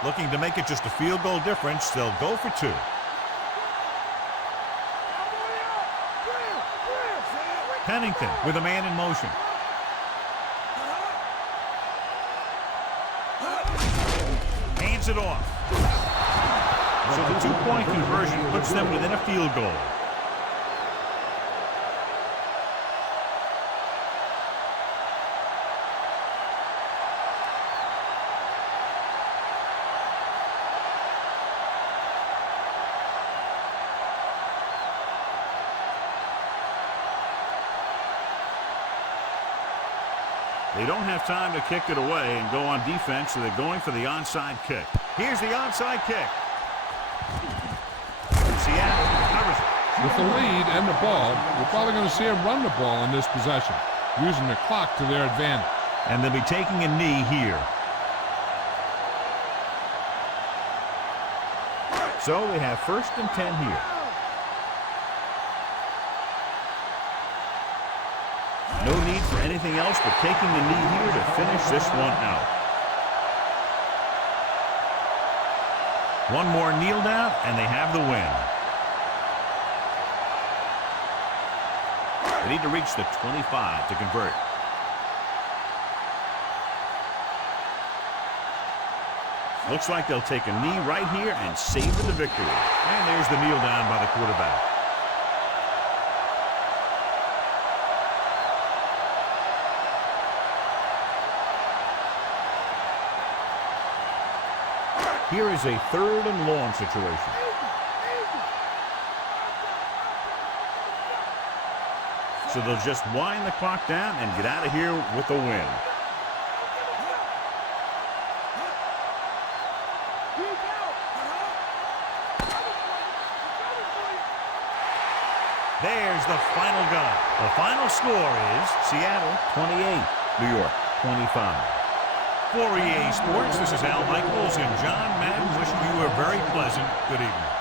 Looking to make it just a field goal difference. They'll go for two. Pennington with a man in motion. Hands it off. So the two-point conversion puts them within a field goal. They don't have time to kick it away and go on defense, so they're going for the onside kick. Here's the onside kick. Seattle covers it. With the lead and the ball, we're probably going to see them run the ball in this possession, using the clock to their advantage. And they'll be taking a knee here. So they have 1st and 10 here. anything else but taking the knee here to finish this one out. One more kneel down, and they have the win. They need to reach the 25 to convert. Looks like they'll take a knee right here and savor the victory. And there's the kneel down by the quarterback. Here is a 3rd and long situation. So they'll just wind the clock down and get out of here with a win. There's the final gun. The final score is Seattle 28, New York 25. For EA Sports, this is Al Michaels and John Madden wishing you a very pleasant good evening.